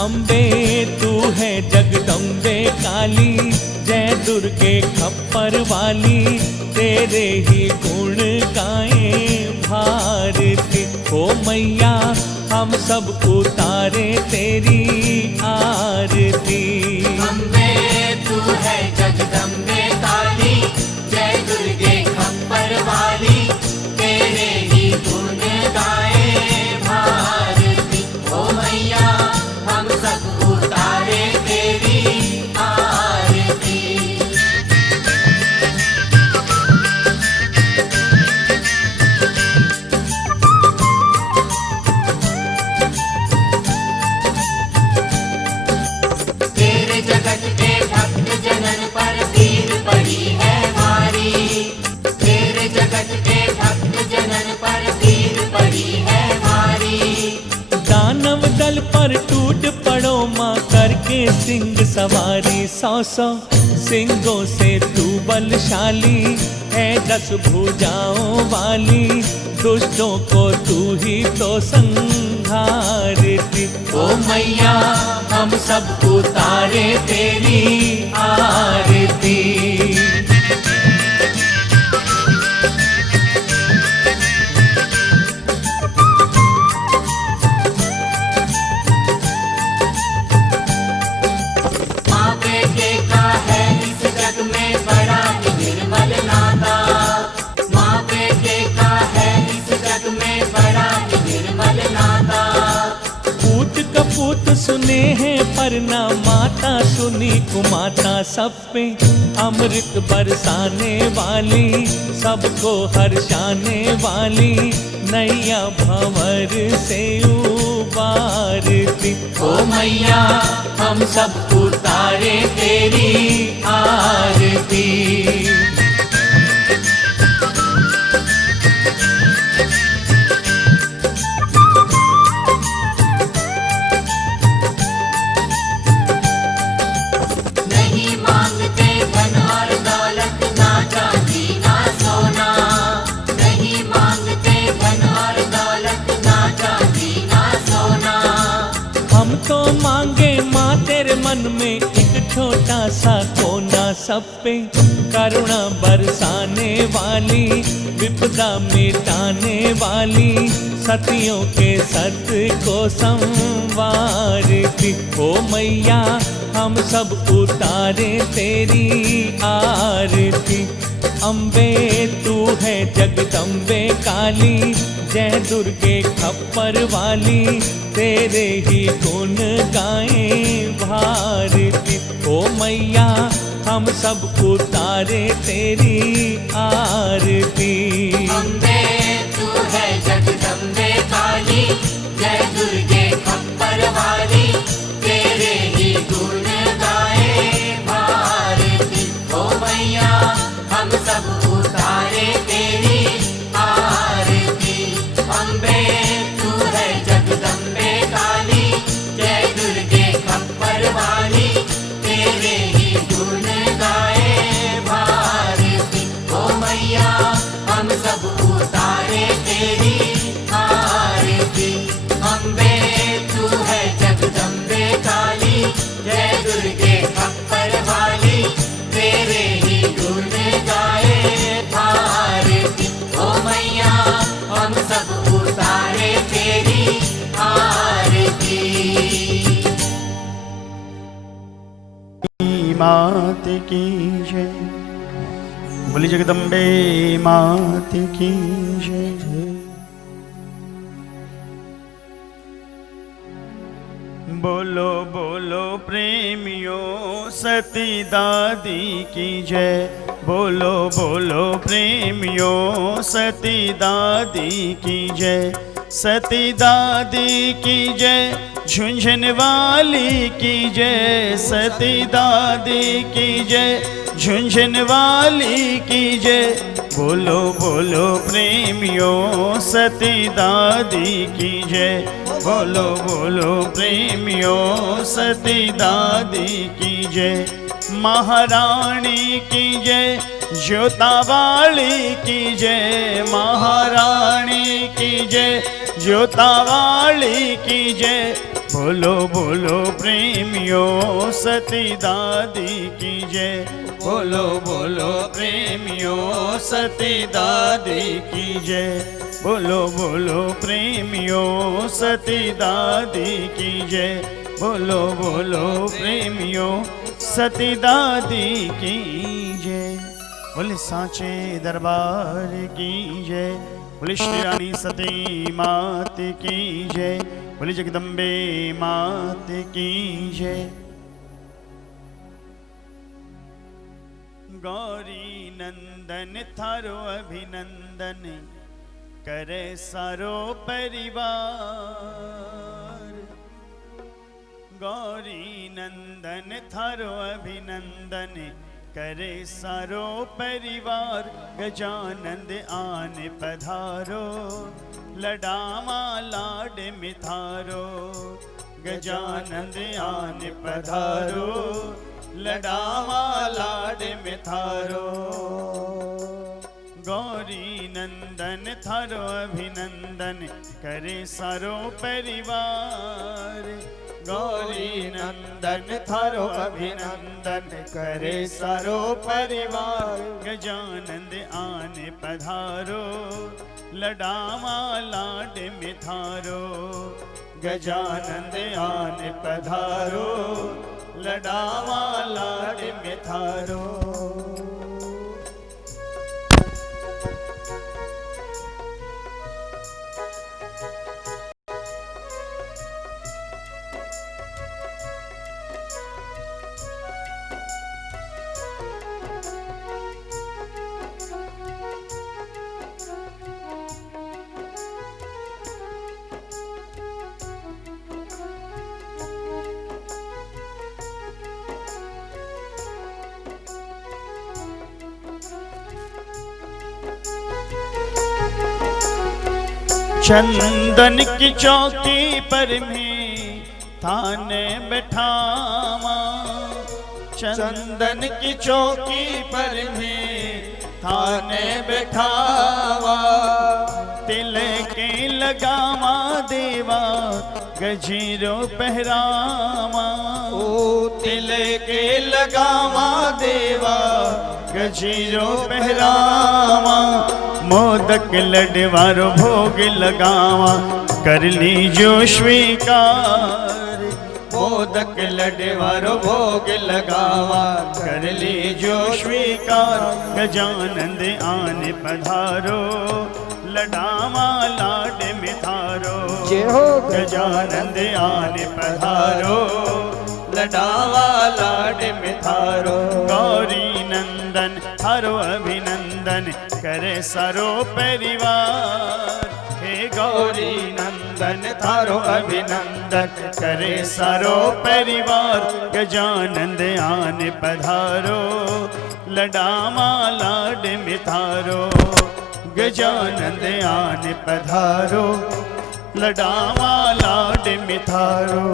अम्बे तू है जगदम्बे काली, जय दुर्गे खप्पर वाली, तेरे ही गुण गाए भारती। ओ मैया हम सब उतारे तेरी आरती। अम्बे तू है जगदम्बे काली, जय दुर्गे खप्पर वाली, तेरे ही गुण गाए भारती। ओ मैया हम सब उतारे तेरी आरती। तेरे जगत के भक्त जनन पर पीर पड़ी है भारी, तेरे जगत के भक्त जनन पर पीर पड़ी है भारी। दानव दल पर टूट पड़ो माँ करके सिंह सवारी, 100 सिंहों से तू बलशाली है, 10 भुजाओं वाली, दुष्टों को तू ही तो संहारती। ओ मैया हम सब उतारे तेरी आरती। माँ बेटे का है इस जग में बड़ा ही निर्मल नाता, माँ बेटे का है इस जग में बड़ा ही निर्मल नाता। पूत कपूत सुने हैं पर ना माता सुनी कुमाता, सब पे अमृत बरसाने वाली, सबको हर्षाने वाली, नैया भंवर से उबारती। ओ मैया हम सब उतारे तेरी आरती। नहीं मांगते धन और दौलत, ना चांदी ना सोना, नहीं मांगते धन और दौलत, ना चांदी ना सोना। हम तो मांगे माँ तेरे मन में एक छोटा सा कोना, सब पे करुणा बरसाने वाली, विपदा मिटाने वाली, सतियों के सत को संवारती। ओ मैया हम सब उतारे तेरी आरती। अम्बे तू है जगदम्बे काली, जय दुर्गे खप्पर वाली, तेरे ही गुण गाए भारती। ओ मैया हम सब उतारे तेरी आरती। अम्बे तू है जगदम्बे काली, जय दुर्गे खप्पर वाली, तेरे ही गुण गाए भारती। ओ मैया हम सब उतारे तेरी आरती। अम्बे तू है जगदम्बे काली, जय दुर्गे खप्पर वाली, तेरे ही गुण गाए भारती। ओ मैया हम सब उतारे तेरी आरती। अम्बे तू है जगदम्बे काली, जय दुर्गे खप्पर वाली, तेरे ही गुण गाए भारती। ओ मैया हम सब उतारे तेरी आरती। मात की जय, बोली जगदम्बे मात की जय। बोलो बोलो प्रेमियों सती दादी की जय। बोलो बोलो प्रेमियों सती दादी की जय। सती दादी की जय, झुंझुन वाली की जय। सती दादी की जय, झुंझुन वाली की जय। बोलो बोलो प्रेमियों सती दादी की जय। बोलो बोलो प्रेमियों सती दादी की जय। महारानी की जय, ज्योतावाली की जय। महारानी की जय, ज्योतावाली की जय। बोलो बोलो प्रेमियों सती दादी की जय। बोलो बोलो प्रेमियों सती दादी की जय। बोलो बोलो प्रेमियों सती दादी की जय। बोलो बोलो प्रेमियों सती दादी की जय। बोले सांचे दरबार की जय। बोले श्री रानी सती मात की जय। बोले जगदम्बे मात की जय। गौरी नंदन थारो अभिनंदन करे सारो परिवार। गौरी नंदन थारो अभिनंदन करे सारो परिवार। गजानंद आन पधारो लडामा लाड मिथारो। गजानंद आन पधारो लडामा लाड मिथारो। गौरी नंदन थारो अभिनंदन करे सारो परिवार। गौरी नंदन थारो अभिनंदन करे सारो परिवार। गजानंद आन पधारो लडामा लाड मिथारो। गजानंद आन पधारो लडामा लाड मिथारो। चंदन की चौकी पर मैं थाने बैठावा। चंदन की चौकी पर मैं थाने बैठावा। तिलके लगावा देवा गजीरो पहरावा। ओ तिलके लगावा देवा गजीरो पहरावा। मोदक लडवारो भोग लगावा कर लीजो स्वीकार। मोदक लडवारो भोग लगावा कर लीजो स्वीकार। गजानंद आन पधारो लडामा लाड मिथारो। गजानंद आन पधारो लडावा लाड मिथारो। गौरी नंदन थारो अभिनंदन करे सारो परिवार। हे गौरी नंदन थारो अभिनंदन करे सारो परिवार। गजानंद आन पधारो लडामा लाड मिथारो। गजानंद आन पधारो लडामा लाड मिथारो।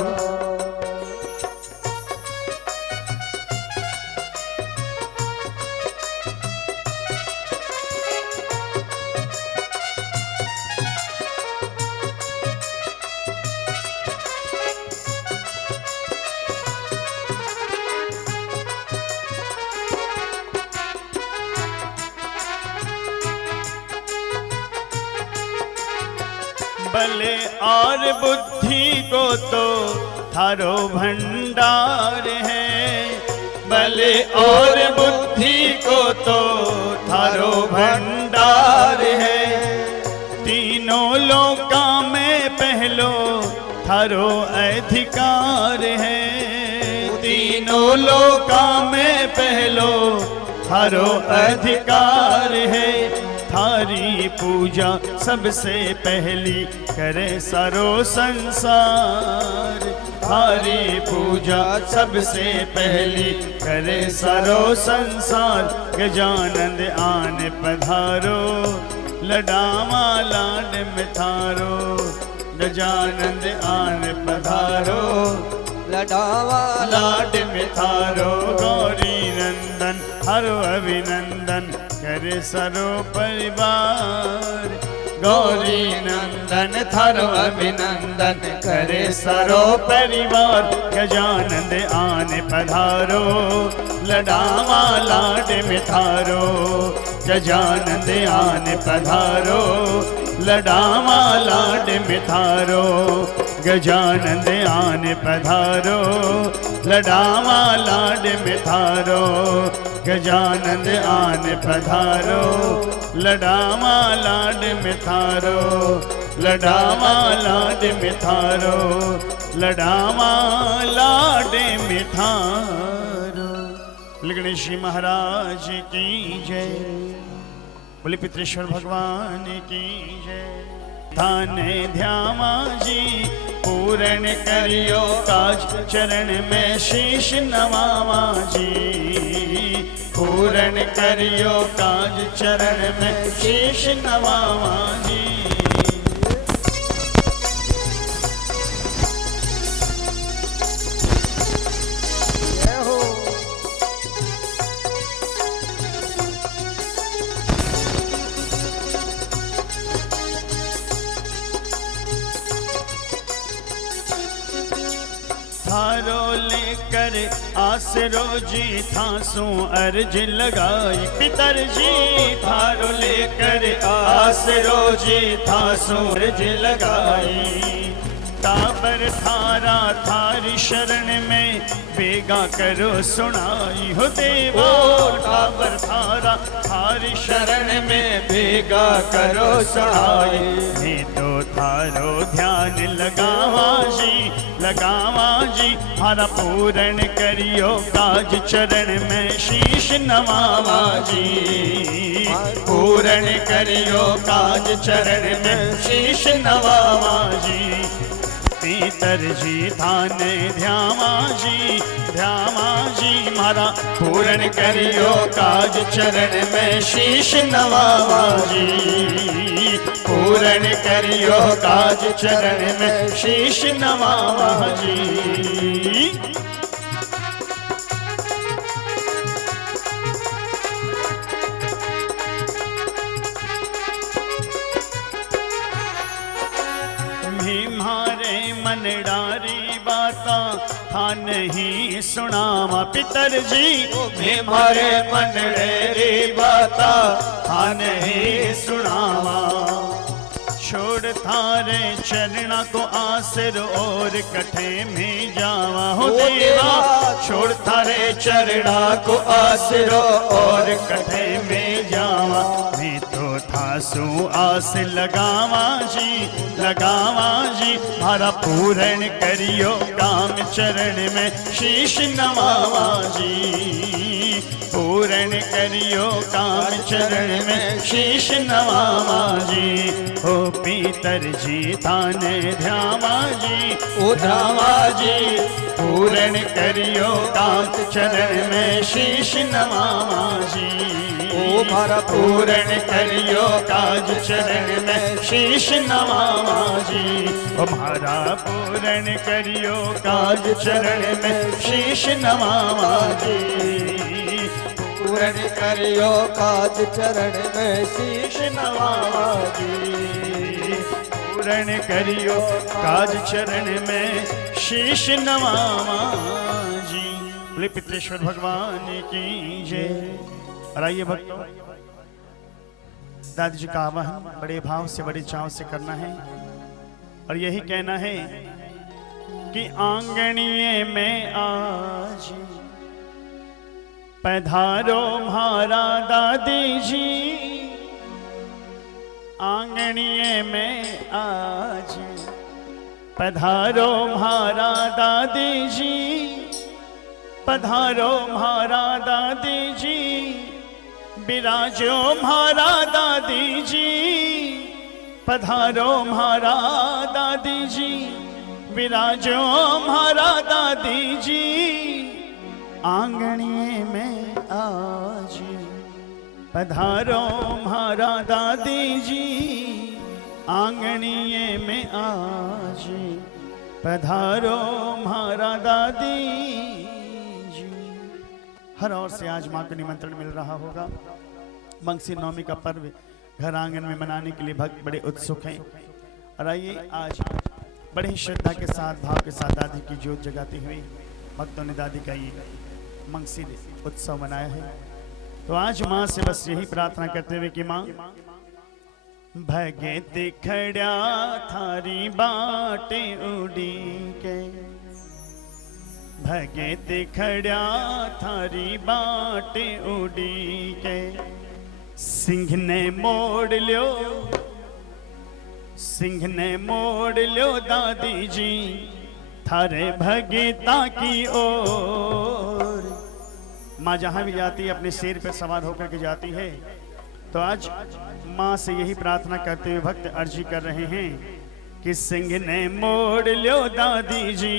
बल और बुद्धि को तो थारो भंडार है। बल और बुद्धि को तो थारो भंडार है। तीनों लोका में पहलो थारो थारो अधिकार है, तीनों लोका में पहलो थारो अधिकार है। थारी पूजा सबसे पहली करे सारो संसार, थारी पूजा सबसे पहली करे सारो संसार। गजानंद आन पधारो लडावा लाड में थारो, गजानंद आन पधारो लडावा लाड में थारो। गौरी नंदन हरो अभिनंदन करे सरो परिवार, गौरी नंदन थारो अभिनंदन करे सरो परिवार। गजानंद आने पधारो लडावा लाड में थारो, गजानंद आने पधारो लडावा लाड में थारो। गजानंद आने पधारो लडावा लाड में थारो, गजानंद आने पधारो लडावा लाड में थारो, लडावा लाड में थारो, लडावा लाड में थारो। गणेश जी महाराज की जय, बोले पितृश्वर भगवान की जय। थाने ध्यामा जी पूर्ण करियो काज, चरण में शीश नवावा जी पूर्ण करियो काज, चरण में शीश नवावा जी। थारो लेकर आसरो जी थासू अर्ज लगाई, पितर जी थारो लेकर आसरो जी थासू अर्ज लगाई। ताबर थारा थारी शरण में बेगा करो सुनाई हो देवा, ताबर थारा थारी शरण में बेगा करो सुनाई। मैं तो थारो ध्यान लगावा जी, लगावा जी हरा पूर्ण करियो काज, चरण में शीश नवावा जी पूर्ण करियो काज, चरण में शीश नवावा जी। पीतर जी थाने ध्यावा जी, ध्यावा जी मारा पूर्ण करियो काज, चरण में शीश नवावा जी पूर्ण करियो काज, चरण में शीश नवावा जी। मनडारी बाता था नहीं सुनावा, पितर जी मैं मारे मनडेरी बाता था नहीं सुनावा। छोड़ थारे चरणा को आसर और कठे में जावा हो देवा, छोड़ थारे चरणा को आसर और कठे में जावा। मैं तो थासू आस लगावा जी, लगावा जी मारा पूर्ण करियो काम, चरण में शीश नवावा जी पूर्ण करियो काम, चरण में शीश नवावा जी। ओ पीतर जी थाने ध्यावा जी, ओ ध्यावा जी पूर्ण करियो काम, चरण में शीश नवावा जी ओ मारा पूर्ण करियो काज, चरण में शीश नवावा जी। ओ मारा पूर्ण करियो काज, चरण में शीश नवावा जी पूर्ण करियो काज, चरण में शीश नवावा जी पूर्ण करियो काज, चरण में शीश नवावा जी। बोले पितृश्वर भगवान की जय। और आइए भक्तों, दादी जी का आवाहन बड़े भाव से बड़े चाव से करना है और यही कहना है कि आंगनिये में आज पधारो म्हारा दादी जी, आंगनिये में आज पधारो म्हारा दादी जी, पधारो म्हारा दादी जी, बिराजो म्हारा दादी जी, पधारो म्हारा दादी जी, विराजो म्हारा दादी जी, आंगणिए में आज, पधारो म्हारा दादी जी, आंगणिए में आज, पधारो म्हारा दादी जी। हर ओर से आज मां को निमंत्रण मिल रहा होगा। मंगसी नवमी का पर्व घर आंगन में मनाने के लिए भक्त बड़े उत्सुक हैं। और आइए आज बड़े ही श्रद्धा के साथ भाव के साथ दादी की ज्योत जगाते हुए भक्तों ने दादी का ये मंगसी उत्सव मनाया है। तो आज माँ से बस यही प्रार्थना करते हुए कि माँ भगे तिखड़ा थारी बाटे उड़ी के, भगे तिखड़ा थारी बाटे उड़ी के, सिंह ने मोड़ लियो, सिंह ने मोड़ लियो दादी जी थारे भगीता की ओर। माँ जहां भी जाती है अपने शेर पर सवार होकर के जाती है। तो आज माँ से यही प्रार्थना करते हुए भक्त अर्जी कर रहे हैं कि सिंह ने मोड़ लियो दादी जी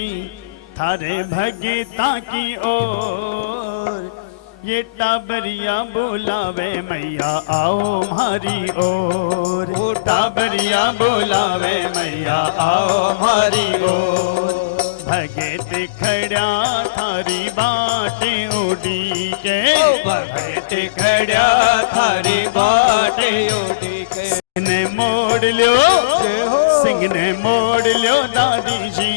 थारे भगीता की ओर। ये टाबरिया बोलावे मैया आओ हमारी ओर, ओ टाबरिया बोलावे मैया आओ हमारी ओर। भगे तिखड़ा थारी बाटे उड़ी के, भगे तिखड़ा थारी बाटे उड़ी के, सिंह ने मोड़ लियो, सिंह ने मोड़ लियो दादी जी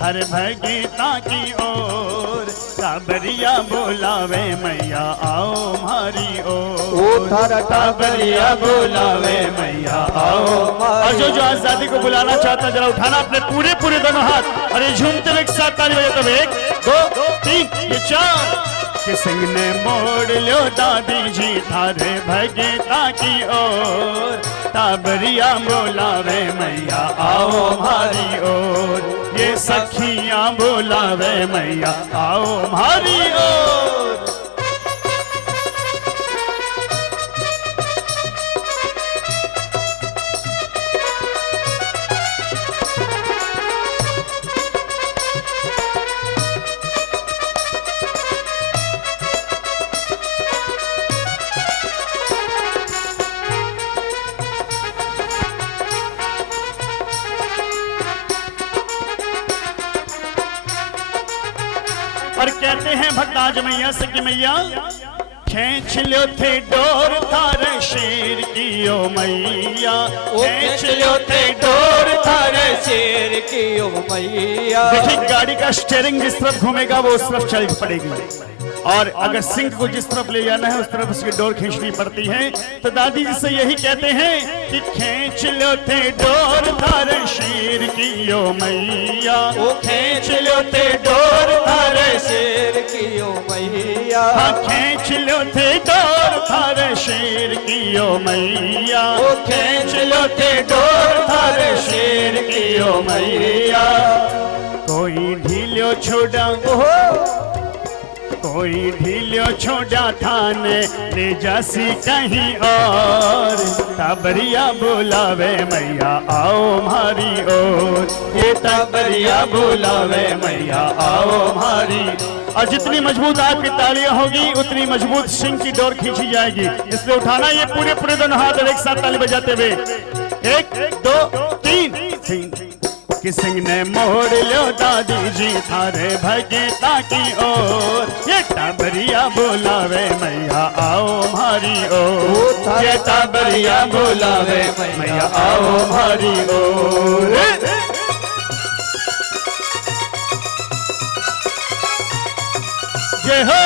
हर भगीता की ओर। टाबरिया बोलावे मैया आओ हमारी ओर, टाबरिया बोलावे मैया आओ। और जो आजादी को बुलाना चाहता जरा उठाना अपने पूरे पूरे दोनों हाथ और ये झूमते हुए एक साथ ताली बजाते हुए 1 2 3 ये 4। कि सिंह ने मोड़ लियो दादी जी थारे भगीता की ओर। टाबरिया बोलावे मैया आओ हमारी ओर, ये सखियां बोलावे मैया आओ हमारी ओर। और कहते हैं भक्त आज मैया से कि मैया खींच लो थे डोर थारे शेर की ओ मैया, खींच लो थे डोर थारे शेर की ओ मैया। देखिए गाड़ी का स्टीयरिंग जिस तरफ घूमेगा वो उस तरफ चल पड़ेगी, और अगर सिंह को जिस तरफ ले जाना है उस तरफ उसकी डोर खींचनी पड़ती है। तो दादी जी से यही कहते हैं कि खींच लो थे डोर थारे शेर की ओ मैया, ओ खींच लो थे डोर थारे शेर की ओ मैया। हाँ खींच लो थे डोर थारे शेर की ओ मैया, ओ खींच लो थे डोर थारे शेर की ओ मैया। कोई ढीलो छोड़ा कोई ढीलो छोड़ा थाने ले जासी कहीं और। टाबरिया बोलावे मैया आओ हमारी ओर, ये टाबरिया बोलावे मैया आओ हमारी। और जितनी मजबूत आपकी तालियां होगी उतनी मजबूत सिंह की डोर खींची जाएगी। इसलिए उठाना ये पूरे पूरे दोनों हाथ और एक साथ ताली बजाते हुए 1 2 3। कि सिंह ने मोड़ लो दादी जी थारे भगीता की ओर। ये टाबरिया बोलावे मैया आओ हमारी ओर, ये टाबरिया बोलावे मैया आओ हमारी ओर। जय हो।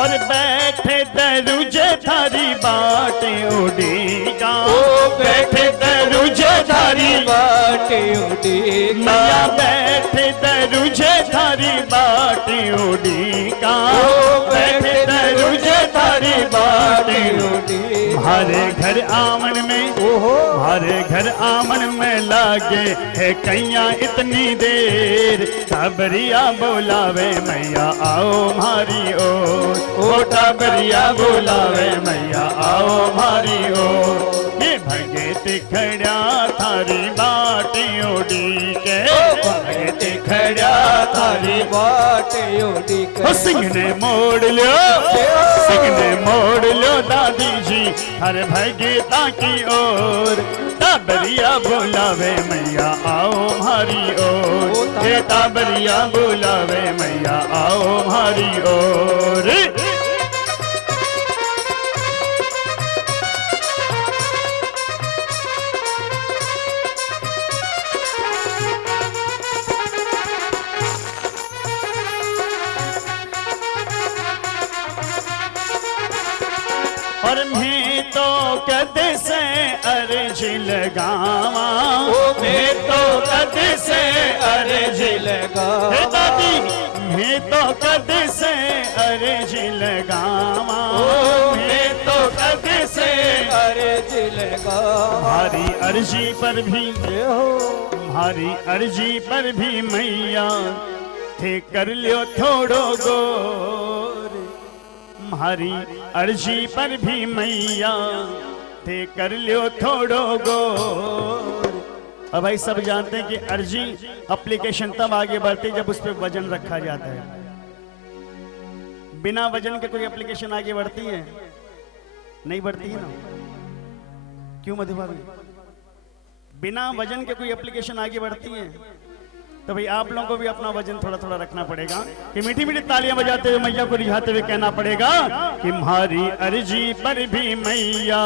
और बैठे दरुजे थारी बाटे उड़ी का, ओ बैठे दरुजे थारी बाटे उड़ी का। बैठे दरुजे थारी बाटी उड़ी का बैठे दरुजे थारी बाटी उड़ी हमारे घर आमन में हमारे घर आमन में लागे है कैया इतनी देर टाबरिया बोलावे मैया आओ हमारी ओर ओ टाबरिया बोलावे मैया आओ हमारी ओर ये भगत खड़ा थारी बाटी उड़ी के भगत खड़ा थारी बाटे उड़ी के सिंह ने मोड़ लियो सिंह ने मोड़ लियो दादी जी हर भगता की ओर टाबरिया बोलावे मैया आओ हमारी ओर ये टाबरिया बोलावे मैया आओ हमारी ओर और मैं तो कदे से अर्ज लगावा मैं तो कदे से अर्ज लगा हे दादी मैं तो कदे से अर्ज लगावा मैं तो कदे से अर्ज लगा हमारी अर्जी पर भी हो हमारी अर्जी पर भी मैया थे कर लियो थोड़ो गोर हमारी अर्जी पर भी मैया थे कर लियो थोड़ो गोर। अब भाई सब जानते हैं कि अर्जी एप्लीकेशन तब आगे बढ़ती है जब उस पर वजन रखा जाता है। बिना वजन के कोई एप्लीकेशन आगे बढ़ती है नहीं बढ़ती है ना, क्यों मधुबा भाई? बिना वजन के कोई एप्लीकेशन आगे बढ़ती है? तो भाई आप लोगों को भी अपना वजन थोड़ा थोड़ा रखना पड़ेगा कि मीठी मीठी तालियां बजाते हुए मैया को रिझाते हुए कहना पड़ेगा कि हमारी अर्जी पर भी मैया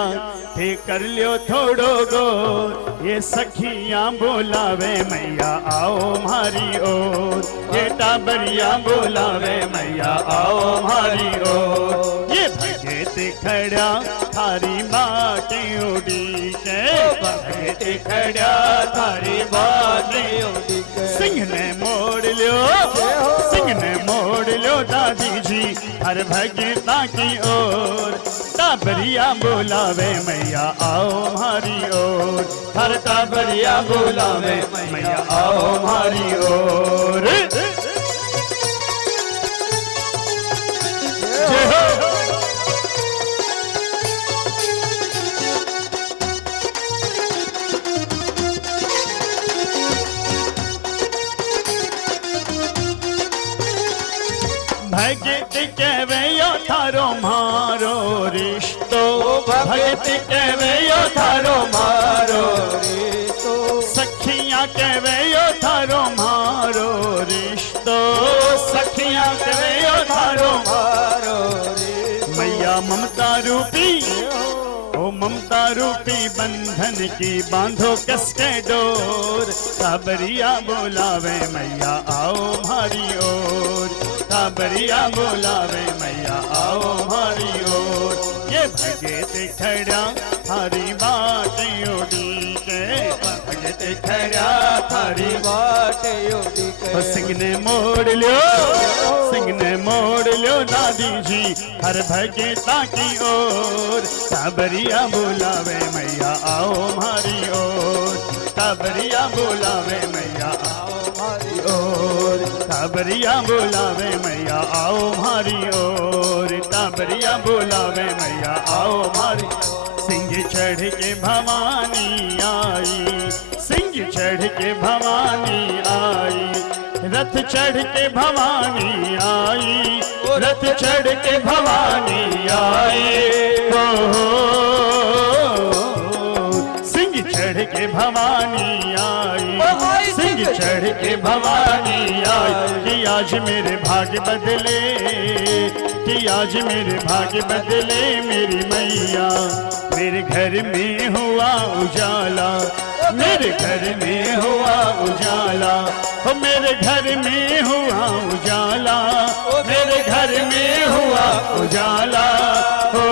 थे कर लियो थोड़ो गो ये सखियां बोलावे मैया आओ हमारी ओर ये टाबरिया बोलावे मैया आओ हमारी ओर ये भगत खड़ा थारी बातें उड़ी के भगत खड़ा थारी बातें उड़ी के सिंह ने मोड़ लियो सिंह ने मोड़ लियो दादी जी हर भगता की ओर टाबरिया बोलावे मैया आओ हमारी ओर हर टाबरिया बोलावे मैया आओ हमारी ओर। जय हो भगत कहवे यो थारो मारो रिश्तो भगत कहवे यो थारो मारो तो सखियां कहवे यो थारो मारो रिश्तो सखियां कहवे यो थारो मारो मैया ममता रूपी ओ ममता रूपी बंधन की बांधो कसके डोर टाबरिया बोलावे मैया आओ हमारी ओर टाबरिया बोलावे मैया आओ हमारी ओर ये भगत खड़ा थारी बातें उड़ी के भगत खड़ा थारी बाटे उड़ी के सिंह ने मोड़ लियो सिंह ने मोड़ लियो दादी जी हर भगता की ओर टाबरिया बोलावे मैया आओ हमारी ओर टाबरिया बोलावे मैया आओ हमारी ओर टाबरिया बोलावे मैया आओ हमारी ओर टाबरिया बोलावे मैया आओ हमारी सिंह चढ़ के भवानी आई सिंह चढ़ के भवानी आई रथ चढ़ के भवानी आई रथ चढ़ के भवानी आई सिंह चढ़ के भवानी आई सिंह चढ़ के भवानी आई कि आज मेरे भाग्य बदले कि आज मेरे भाग्य बदले मेरी मैया मेरे घर में हुआ उजाला मेरे घर में हुआ उजाला ओ मेरे घर में हुआ उजाला मेरे घर में हुआ उजाला हो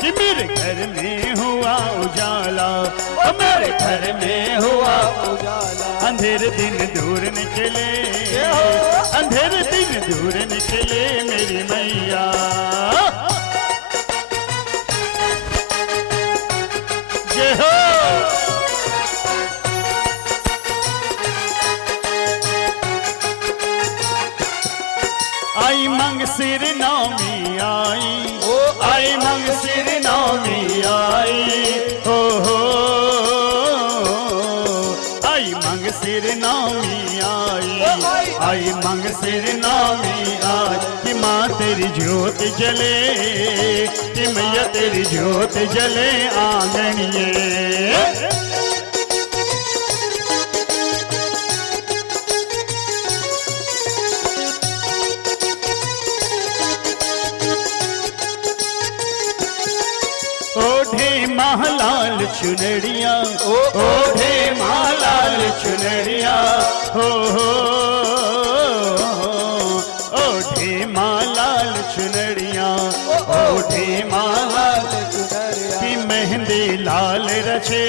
कि मेरे घर में हुआ उजाला ओ मेरे घर में हुआ दूर निकले मेरी मैया। जय हो। आई मंगसिर नौमी आई, ओ आई मंगसिर नौमी आई, हो आई मंगसिर नौमी आई, आई मंगसिर नौमी आई। कि माँ तेरी ज्योत जले, कि मैया तेरी ज्योत जले आंगनिए। ओढ़े महालाल चुनरिया, ओढ़े महालाल चुनरिया, हो ओढ़े महालाल चुनरिया, ओढ़े महालाल चुनरिया। कि मेहंदी लाल रचे,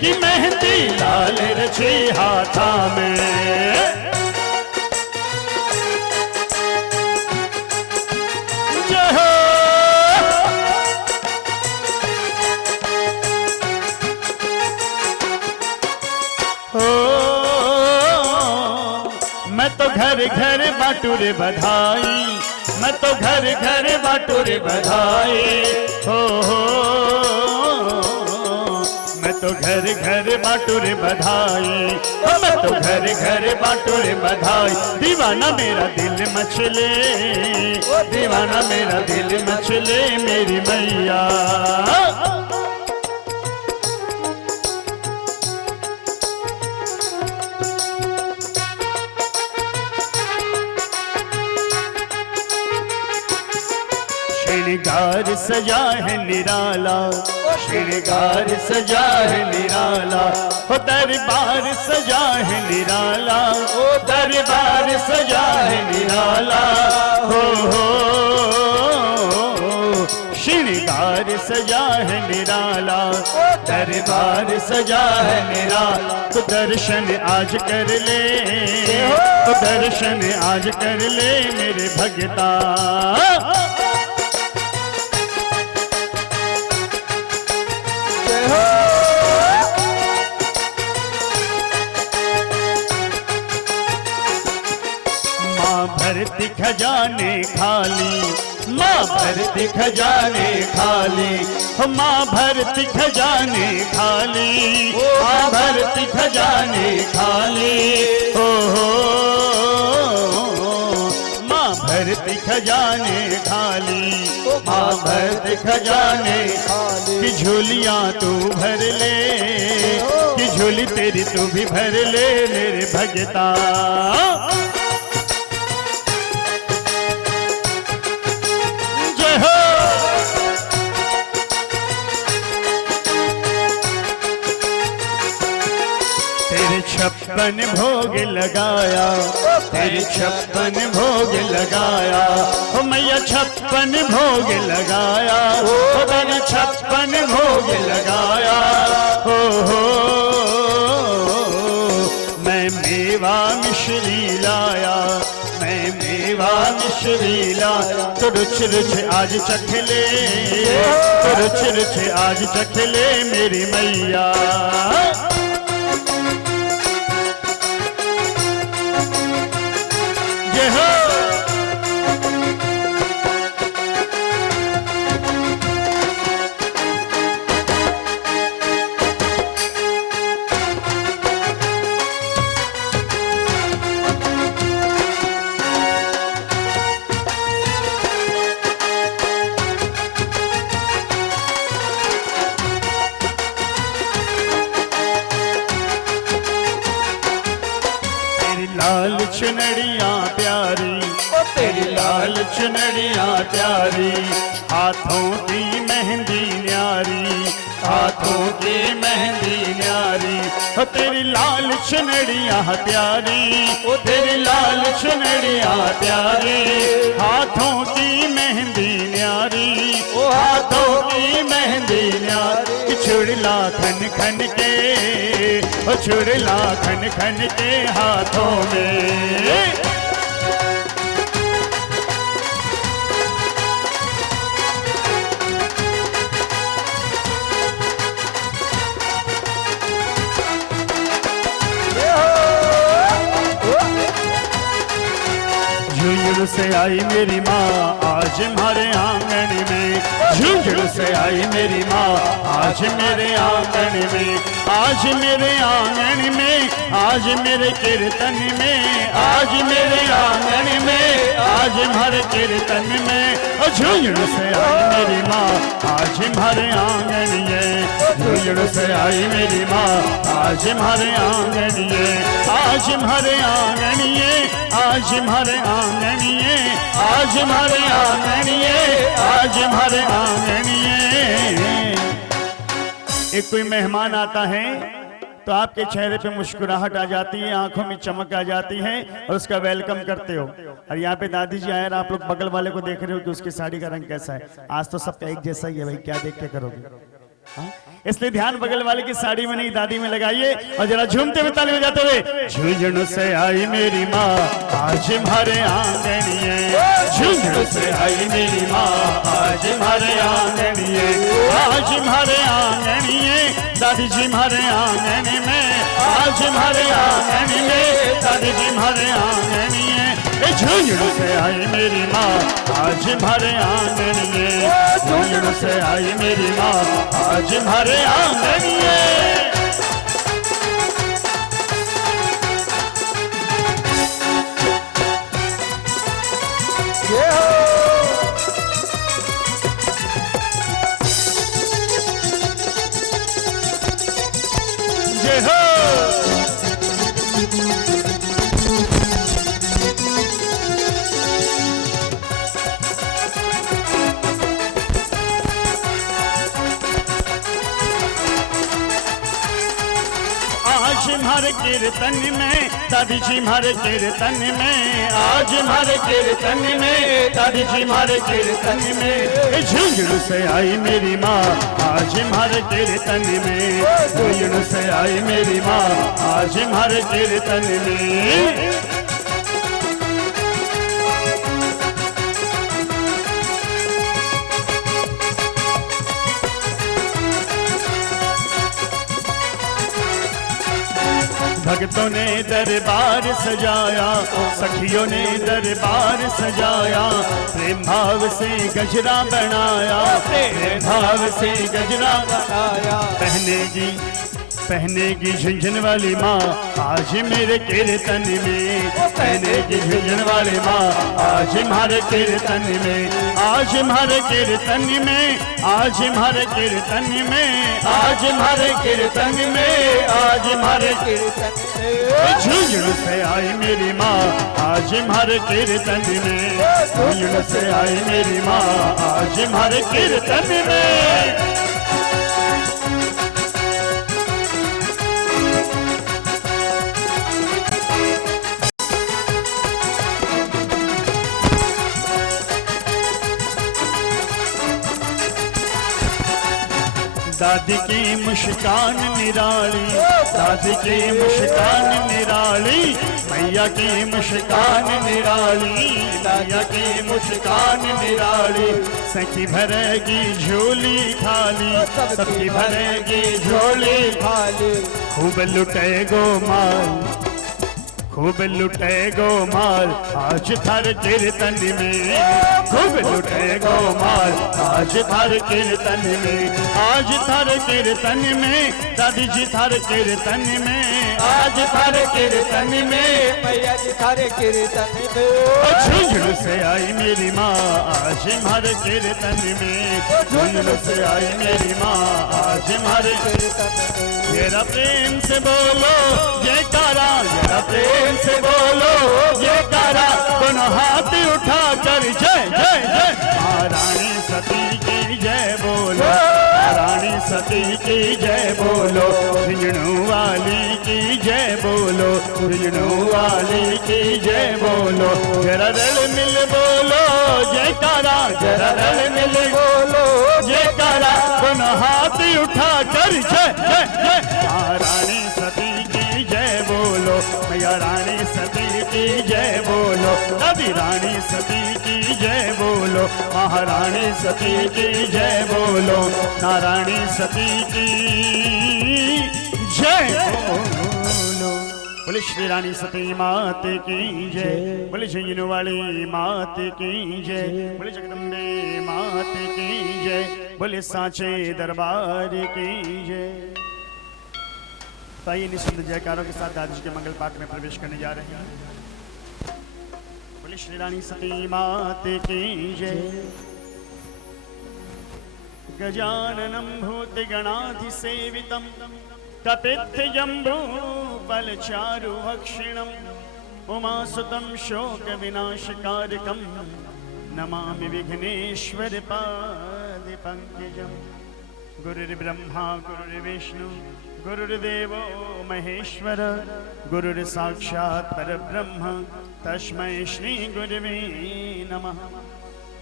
कि मेहंदी लाल रचे हाथा में। मैं तो घर घर बाटू रे बधाई, मैं तो घर घर बाटू रे बधाई, हो मैं तो घर घर बाटू रे बधाई, हो मैं तो घर घर बाटू रे बधाई। दीवाना मेरा दिल मचले, दीवाना मेरा दिल मचले मेरी मैया। श्रृंगार सजा है निराला, श्रृंगार सजा है निराला, हो दरबार सजा है निराला, ओ दरबार सजा है निराला, हो श्रृंगार सजा है निराला, दरबार सजा है निराला। तो दर्शन आज कर ले, तो दर्शन आज कर ले मेरे भगता। माँ भरती खजाने खाली, माँ भरती खजाने खाली, माँ भरती खजाने खाली, माँ भरती खजाने खाली, हो माँ भरती खजाने खाली, माँ भरती खजाने खाली। कि झोलियाँ तू भर ले, कि झोली तेरी तू भी भर ले मेरे भगता। तेरे 56 भोग लगाया, तेरे 56 भोग लगाया, हो मैया 56 भोग लगाया, हो मैंने 56 भोग लगाया, हो मैं मेवा मिश्री लाया, मैं मेवा मिश्री लाया। तो रुच रुच आज चख ले, तो रुच रुच आज चख ले मेरी मैया। लाल चुनरिया प्यारी, ओ तेरी लाल चुनरिया प्यारी, हाथों की मेहंदी न्यारी, हाथों की मेहंदी न्यारी, ओ तेरी लाल चुनरिया प्यारी, ओ तेरी लाल चुनरिया प्यारी, हाथों की मेहंदी न्यारी, ओ हाथों की मेहंदी न्यारी। छुड़ला खन खन के, ओ छुड़ला खन खन के हाथों में। से आई मेरी माँ आज हमारे आंगन में, झुंझुनू से आई मेरी माँ आज मेरे आंगन में, आज मेरे आंगन में, आज मेरे कीर्तन में, आज मेरे आंगन में, आज हमारे कीर्तन में। और झुंझुनू से आई मेरी माँ आज हमारे आंगन ये, झुंझुनू से आई मेरी माँ आज हमारे आंगन ये, आज हमारे आंगन ये, आज हमारे आंगन ये, आज हमारे आंगन ये, आज हमारे आंगन ये। एक कोई मेहमान आता है तो आपके चेहरे पे मुस्कुराहट आ जाती है, आंखों में चमक आ जाती है और उसका वेलकम करते हो। और यहाँ पे दादी जी आए, आप लोग बगल वाले को देख रहे हो कि उसकी साड़ी का रंग कैसा है। आज तो सबका एक जैसा ही है भाई, क्या देख के करोगे। हाँ? इसलिए ध्यान बगल वाले की साड़ी में नहीं दादी में लगाइए और जरा झूमते हुए ताली बजाते हुए। झुंझुनू से आई मेरी माँ आज हमारे आंगन ये, झुंझुनू से आई मेरी माँ आज हमारे आंगन ये, आज हमारे आंगन ये, दादी जी हमारे आंगन में, आज हमारे आंगन में, दादी जी हमारे आंगन ये। झुंझुनू से आई मेरी माँ आज हमारे आंगन ये, झुंझुनू से आई मेरी माँ आज हमारे आंगन ये। जय हो। आज हमारे कीर्तन में, दादी जी हमारे कीर्तन में, आज हमारे कीर्तन में, दादी जी हमारे कीर्तन में। झुंझुनू से आई मेरी माँ आज हमारे कीर्तन में, झुंझुनू से आई मेरी माँ आज हमारे कीर्तन में। भक्तों ने दरबार सजाया, सखियों ने दरबार सजाया, प्रेम भाव से गजरा बनाया, प्रेम भाव से गजरा बनाया। पहनेगी झुंझुन वाली माँ आज मेरे कीर्तन में, पहनेगी झुंझुन वाली माँ आज हमारे कीर्तन में, आज हमारे कीर्तन में, आज हमारे कीर्तन में, आज हमारे कीर्तन में, आज हमारे कीर्तन में। झुंझुन से आई मेरी माँ आज हमारे कीर्तन में, झुंझुन से आई मेरी माँ आज हमारे कीर्तन में। दादी की मुस्कान निराली, दादी की मुस्कान निराली, मैया की मुस्कान निराली, मैया की मुस्कान निराली। सखी भरेगी झोली खाली, सबकी भरेगी झोली खाली। खूब लुटेगो माल, खूब लुटेगो माल आज थार कीर्तन में, खूब लुटेगो माल आज थार कीर्तन में, आज थार कीर्तन में, दादी जी थार कीर्तन में, आज थार कीर्तन में, मैया जी थार कीर्तन में। झुंझुनू से आई मेरी माँ आज हमारे कीर्तन में, झुंझुनू से आई मेरी माँ आज हमारे कीर्तन में। जरा प्रेम से बोलो जयकारा, जरा प्रेम से बोलो जयकारा, दोनों हाथ उठा कर जय जय जय। महारानी सती की जय बोलो, महारानी सती की जय बोलो, झुंझुनू वाली की जय बोलो, झुंझुनू वाली की जय बोलो। जरा रल मिल बोलो जयकारा, जरा रल मिल बोलो जयकारा, दोनों हाथ उठा कर जय जय जय। महारानी सती की जय बोलो, मैया रानी सती की जय बोलो, दादी रानी सती की जय बोलो, महारानी सती की जय बोलो, नारायणी सती की जय बोलो। बोले श्री रानी सती मात की जय, बोले झुंझुनू वाली मात की जय, बोले जगदम्बे मात की जय, बोले सांचे दरबार की जय। ताई निःशब्द जयकारों के साथ दादी के मंगल पाठ में प्रवेश करने जा रहे हैं। बोले श्री रानी सती मात की जय। गजाननं भूतगणाधिसेवितं कपित्थजम्बूफलचारुभक्षिणम् उमासुतं शोकविनाशकारकं नमामि विघ्नेश्वरपादपङ्कजम्। गुरुर्ब्रह्मा गुरुर्विष्णु गुरुर्देवो महेश्वर, गुरुर्साक्षात् परब्रह्म तस्मै श्री गुरुवे नमः।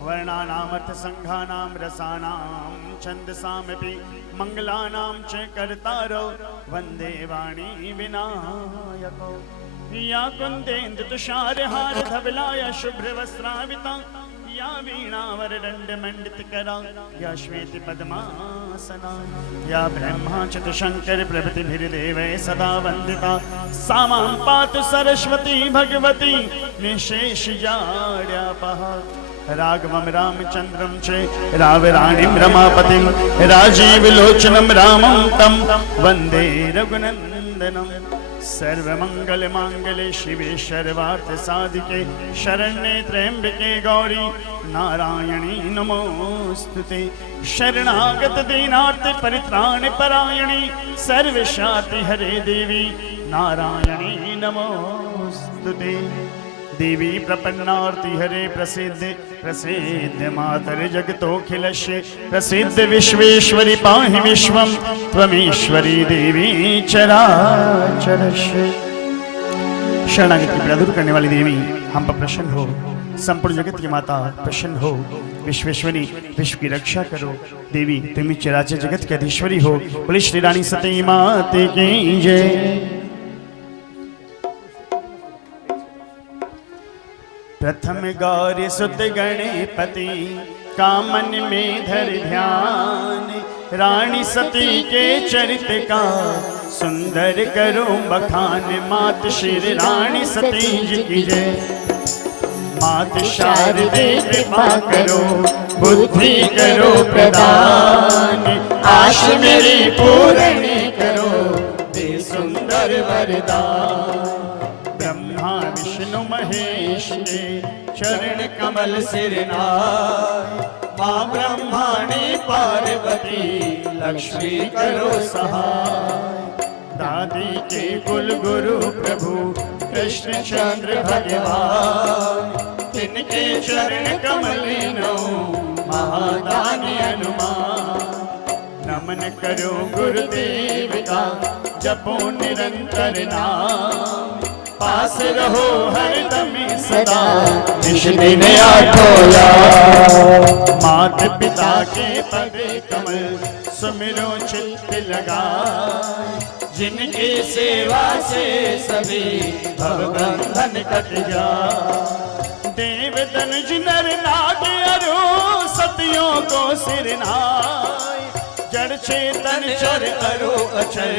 वर्णानामर्थसङ्घानां रसानां छन्दसामपि मङ्गलानां च कर्तारो वन्दे वाणी विनायको। या कुन्देन्दुतुषारहारधवलाया शुभ्रवस्त्राविता, या वीणावरदण्डमण्डितकरा, या श्वेतपद्मासना, या ब्रह्माच्युतशङ्कर प्रभृतिभिर्देवैः सदा वन्दिता, सा मां पातु सरस्वती भगवती निःशेषजाड्यापहा। राघवं रामचन्द्रं च रावराणीं रमापतिं, राजीवलोचनं रामं तं वन्दे रघुनन्दनं। सर्वमङ्गलमाङ्गले शिवे सर्वार्थसाधिके, शरण्ये त्र्यम्बके गौरी नारायणी नमोऽस्तुते। शरणागत दीनार्थ परित्राण परायणी, सर्वशान्तिहरे देवी नारायणी नमोऽस्तुते। देवी प्रपन्नार्ति हरे प्रसिद्ध प्रसिद्ध मातर जगतोऽखिलस्य प्रसिद्ध विश्वेश्वरी पाहि विश्वं त्वमीश्वरी देवी चराचरस्य। शरणागत की पीड़ा दूर करने वाली देवी हम पर प्रसन्न हो, संपूर्ण जगत की माता प्रसन्न हो। विश्वेश्वरी विश्व की रक्षा करो, देवी तुम चराचर जगत की अधीश्वरी हो। बोले श्री रानी सती मात की जय। प्रथम गौरी सुत गणपति का मन में धर ध्यान, रानी सती के चरित का सुंदर करो बखान। मात श्री रानी सती जी की जय। मात शारदे कृपा करो, बुद्धि करो प्रदान, आश मेरी पूर्ण करो, दे सुंदर वरदान। ब्रह्मा विष्णु महेश के चरण कमल सिरनाय, माँ ब्रह्माणी पार्वती लक्ष्मी करो सहाय। दादी के कुल गुरु प्रभु कृष्ण चंद्र भगवान, तिनके चरण कमल नो महादानी हनुमान। नमन करो गुरुदेव का जपो निरंतर नाम, पास रहो हरदम सदा निश दिन आठोया। मात पिता के पद कमल सुमिरो चित्त लगाए, जिनकी सेवा से सभी भवबंधन कट जाए। देव दनुज नर नाग अरु सतियों को सिरनाए, जड़ चेतन चर अरु अचर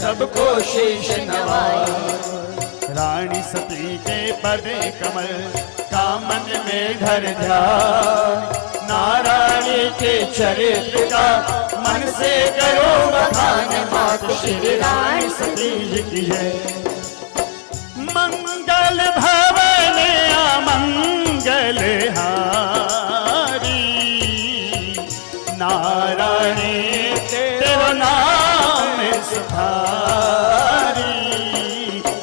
सबको शीश नवाए। रानी सती के पद कमल का मन में धर ध्यान, नारायणी के चरित्र का मन से करो बखान। मात श्री रानी सती जी की जय। मंगल भवन अमंगल हारी, नारायणी तेरा नाम सुधारी।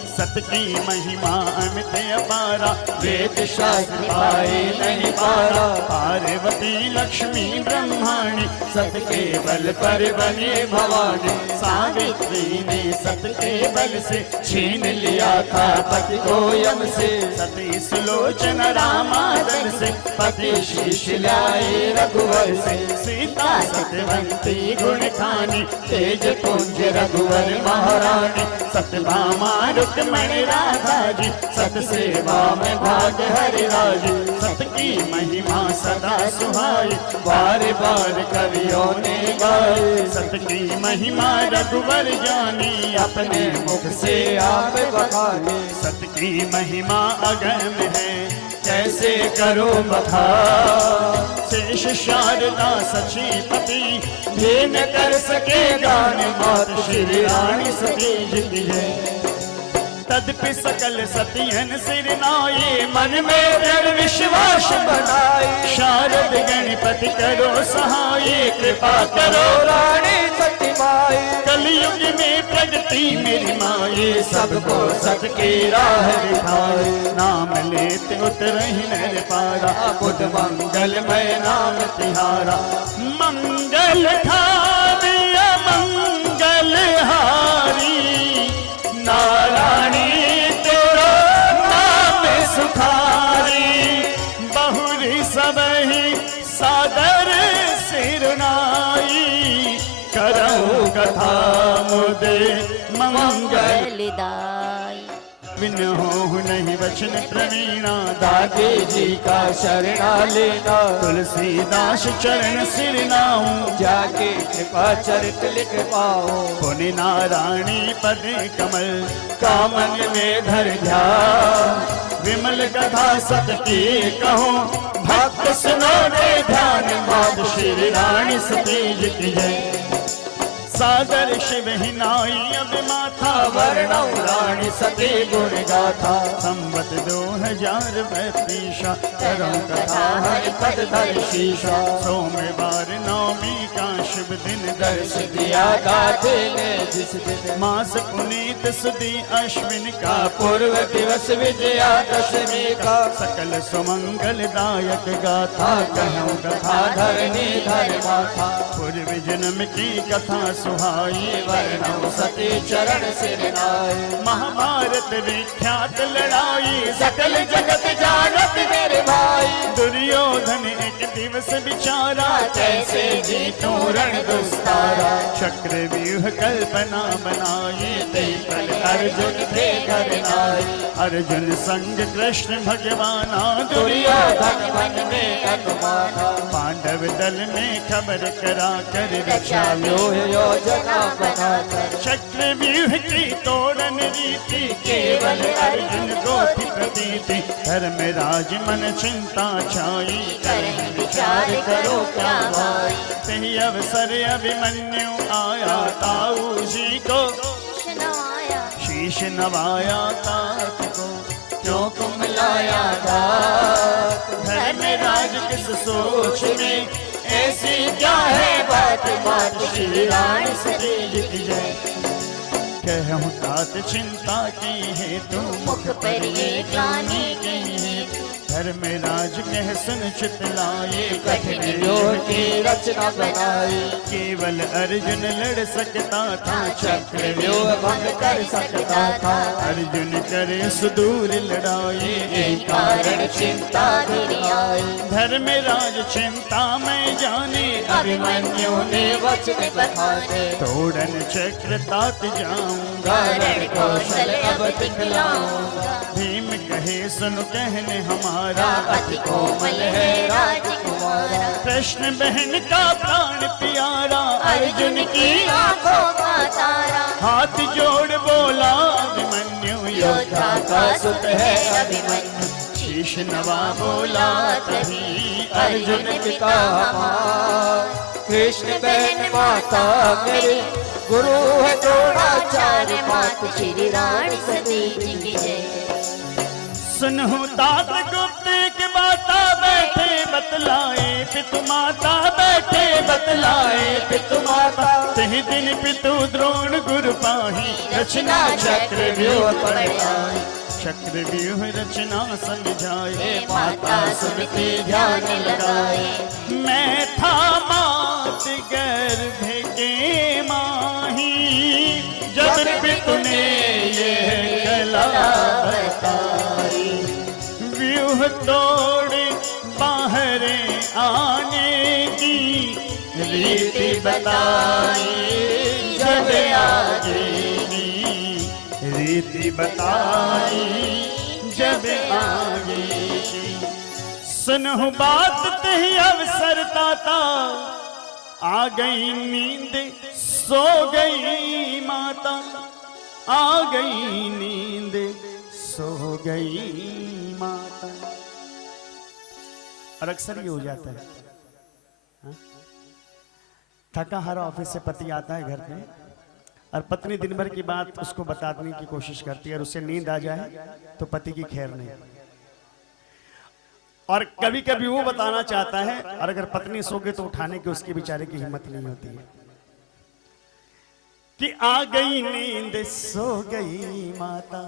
सत की महिमा अमित अपारा, वेद शास्त्र पाए नहीं पारा। पार्वती लक्ष्मी ब्रह्माणी, सत के बल पर बने भवानी। सावित्री ने सत के बल से छीन लिया था पति को यम से। सती सुलोचन रामादर से पति शीश लाए रघुवर से। सीता सतवंती गुण खानी, तेज पुंज रघुवर महारानी। सतभामा रुक्मणी राधा जी, सत सेवा में भाग हरि राज। सत की महिमा सदा कथा सुहाई बार बार कवियों ने गाई सत की महिमा रघुवर जानी अपने मुख से आप बखाने सत की महिमा अगम है कैसे करो बखा शेष शारदा सचीपति भी न कर सके गान मात श्री रानी सती जी है तदपि सकल सतियन सिर नाये मन में दृढ़ विश्वास बनाए शारद गणपति करो सहाय कृपा करो रानी सती माई कलयुग में प्रगति मेरी माये सबको सत की राह दिखाए नाम लेते उतरहि नर पारा बुध मंगलमय नाम तिहारा मंगल ठावे मंगल हारी नारायणी तेरो नाम सुखारी बहुरी सबहि सादर सिरनाई करहु कथा मुदे मंगल मंगलदाई विनहो नहीं वचन प्रवीणा दादी जी का शरणा लेना तुलसीदास चरण सिर नाऊं जाके कृपा चरित लिख पाओ पुनि नारायणी पद कमल कामन में धर ध्यान विमल कथा सत की कहो भक्त सुनो रे ध्यान मात श्री रानी सती जी की जय सादर शिव ही नाई अब माथा वर्णव रानी सती गुण गाथा संवत 2032 करो कथा हरि पद धर शीशा सोमवार नवमी का शुभ दिन दर्श दिया दाते ने जिस दिन मास पुनीत सुदी अश्विन का पूर्व दिवस विजया दशमी का सकल सुमंगल दायक गाथा कहूँ कथा धरनी धर माथा पूर्व जन्म की कथा सुहाई वर्णव सती चरण सिर नाय महाभारत विख्यात लड़ाई सकल जगत जानत मेरे भाई दुर्योधन एक दिवस बिचारा कैसे जीतूं रण दुस्तारा चक्र व्यूह कल्पना बनाई ते पल अर्जुन थे घर नाय अर्जुन संग कृष्ण भगवान दुर्योधन मन में अनुमाना पांडव दल में खबर करा कर रक्षा व्यूह योजना बनाकर चक्र व्यूह की तोड़न रीति केवल अर्जुन को थी प्रतीति धर्मराज मन चिंता छाई करें विचार करो क्या भाई सही अवसर अभिमन्यु आया ताऊ जी को शनाया शीश नवाया तात को क्यों तुम लाया दात धर्मराज किस सोच में ऐसी क्या है बात बात श्री रानी सती जी की जय कहूँ तात चिंता की है तू मुख पर ये ग्लानि की है धर्मराज कह सुन चितलाए कठिन योग की रचना बनाई केवल अर्जुन लड़ सकता था चक्र व्यूह भंग कर सकता था अर्जुन करे सुदूर लड़ाई यही कारण चिंता गिर आई धर्मराज चिंता में जाने अभिमन्यु ने वचन बखाने तोड़न चक्र तात जाऊंगा रण कौशल अब दिखलाऊंगा भीम कहे सुन कहने हमारा अति कोमल है राजकुमारा कृष्ण बहन का प्राण प्यारा अर्जुन की आंखों का तारा हाथ जोड़ बोला अभिमन्यु योद्धा का सुत है अभिमन्यु शीश नवा बोला तभी अर्जुन पिता हमार कृष्ण बहन माता मेरी गुरु है द्रोणाचार्य मात श्री रानी सती जी की जय सुनहु तात गुप्त के माता बैठे बतलाए पितु माता बैठे बतलाए पितु माता सही दिन पितु द्रोण गुरु पाही रचना चक्र व्यूह पढ़ाई चक्र व्यूह रचना समझाए माता सुनती ध्यान लगाए मैं था मात गर्भ के माही जब पितु ने ये कला बताई व्यूह तोड़ बाहर आने की रीति बताई जब आगे रीति बताई जब आगे सुनहु बात पाते ही अवसर ताता, आ गई नींद सो गई माता, आ गई नींद सो गई माता। और अक्सर ये हो जाता है, हाँ? थका हारा ऑफिस से पति आता है घर पे और पत्नी दिन भर की बात उसको बताने की कोशिश करती है और उससे नींद आ जाए तो पति की खैर नहीं। और कभी कभी वो बताना चाहता है और अगर पत्नी सो गई तो उठाने की उसके बेचारे की हिम्मत नहीं होती है कि आ गई नींद सो गई माता।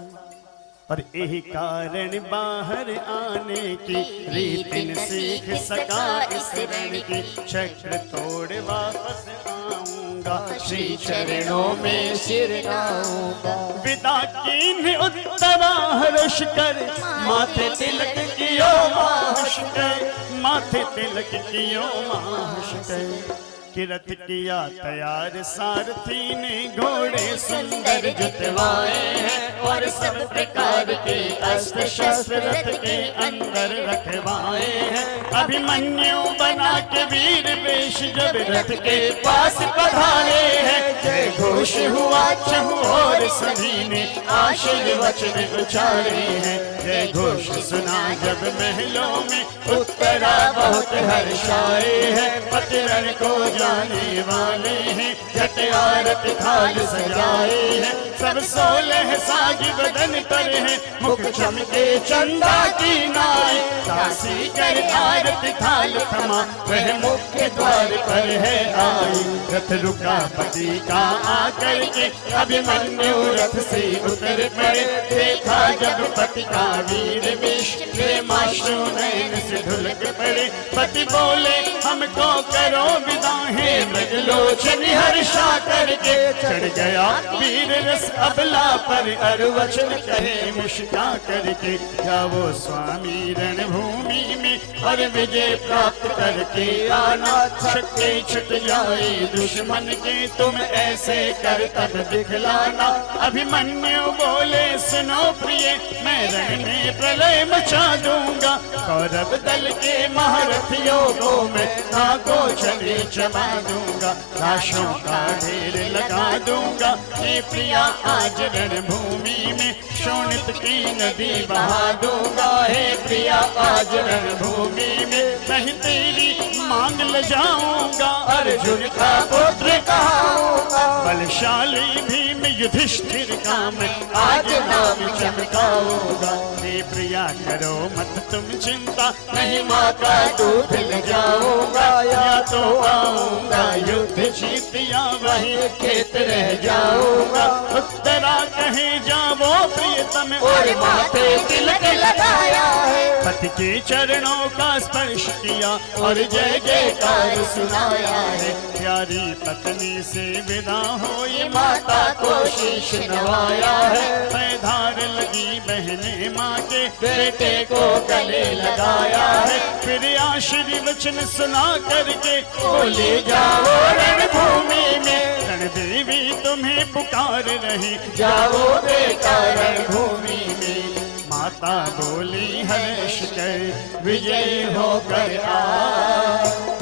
और यही कारण बाहर आने की रीत न सीख सका इस रण की, चक्र तोड़ वापस आऊंगा श्री चरणों में सिर नाऊंगा। विदा की उत्तरा हर्ष कर, माथे तिलक कियो माहश कर, माथे तिलक कियो माहश कर। किरत किया तैयार सारथी ने घोड़े सुंदर जुतवाए हैं और सब प्रकार के अस्त्र शस्त्र रथ के अंदर रखवाए हैं। अभिमन्यु बना के वीर वेश जब रथ के पास पधारे हैं, जय घोष हुआ चहु और सभी ने आशीर् वचन उचारे हैं। जय घोष सुना जब महलों में उत्तरा बहुत हर्षाए हैं, पतिरण को जाने वाले हैं, झट आरत थाल सजाए हैं। सब 16 साज बदन पर है, मुख चमके चंदा की नाई, दासी कर आरत थाल थमा वह मुख्य द्वार पर है आई। रथ रुका पति का आकर के, अभिमन्यु रथ से उतर पड़े, देखा जब पति का वीर वेश, प्रेमाश्रु नयन से ढुलक पड़े। पति बोले हमको करो विदा है, मृगलोचन हर्षा करके चढ़ गया वीर रस अबला पर, अर वचन कहे मुस्का करके। जाओ स्वामी रणभूमि में और विजय प्राप्त करके आना, छक्के छुट जाए दुश्मन के तुम ऐसे कर तब दिखलाना। अभिमन्यु बोले सुनो प्रिय, मैं रण में प्रलय मचा दूंगा, कौरव दल के महारथियों को मैं नागो चले चबा दूंगा, लाशों का ढेर लगा दूंगा। हे प्रिया आज रणभूमि में शोणित की नदी बहा दूंगा, हे प्रिया आज रणभूमि में नहीं तेरी मांग ल जाऊंगा। अर्जुन का पुत्र कहाऊंगा, बलशाली भीम युधिष्ठिर का मैं आज नाम चमकाऊंगा। हे प्रिया करो मत तुम चिंता, नहीं माँ का दूध ले जाऊंगा, या तो आऊंगा युद्ध जीत या वही खेत रह जाऊंगा। उत्तरा कहे जाओ प्रियतम और माथे तिलक लगाया है, पति के चरणों का स्पर्श किया और जय जयकार सुनाया है। प्यारी पत्नी से विदा हो ये माता को शीश नवाया है, पैधार लगी बहने माँ के बेटे को गले लगाया है। फिर आशीर्वचन सुना करके बोले जाओ रणभूमि में, रणदेवी तुम्हें पुकार रही, जाओ बेटा रणभूमि में। माता बोली हर्ष कर विजय होकर आ,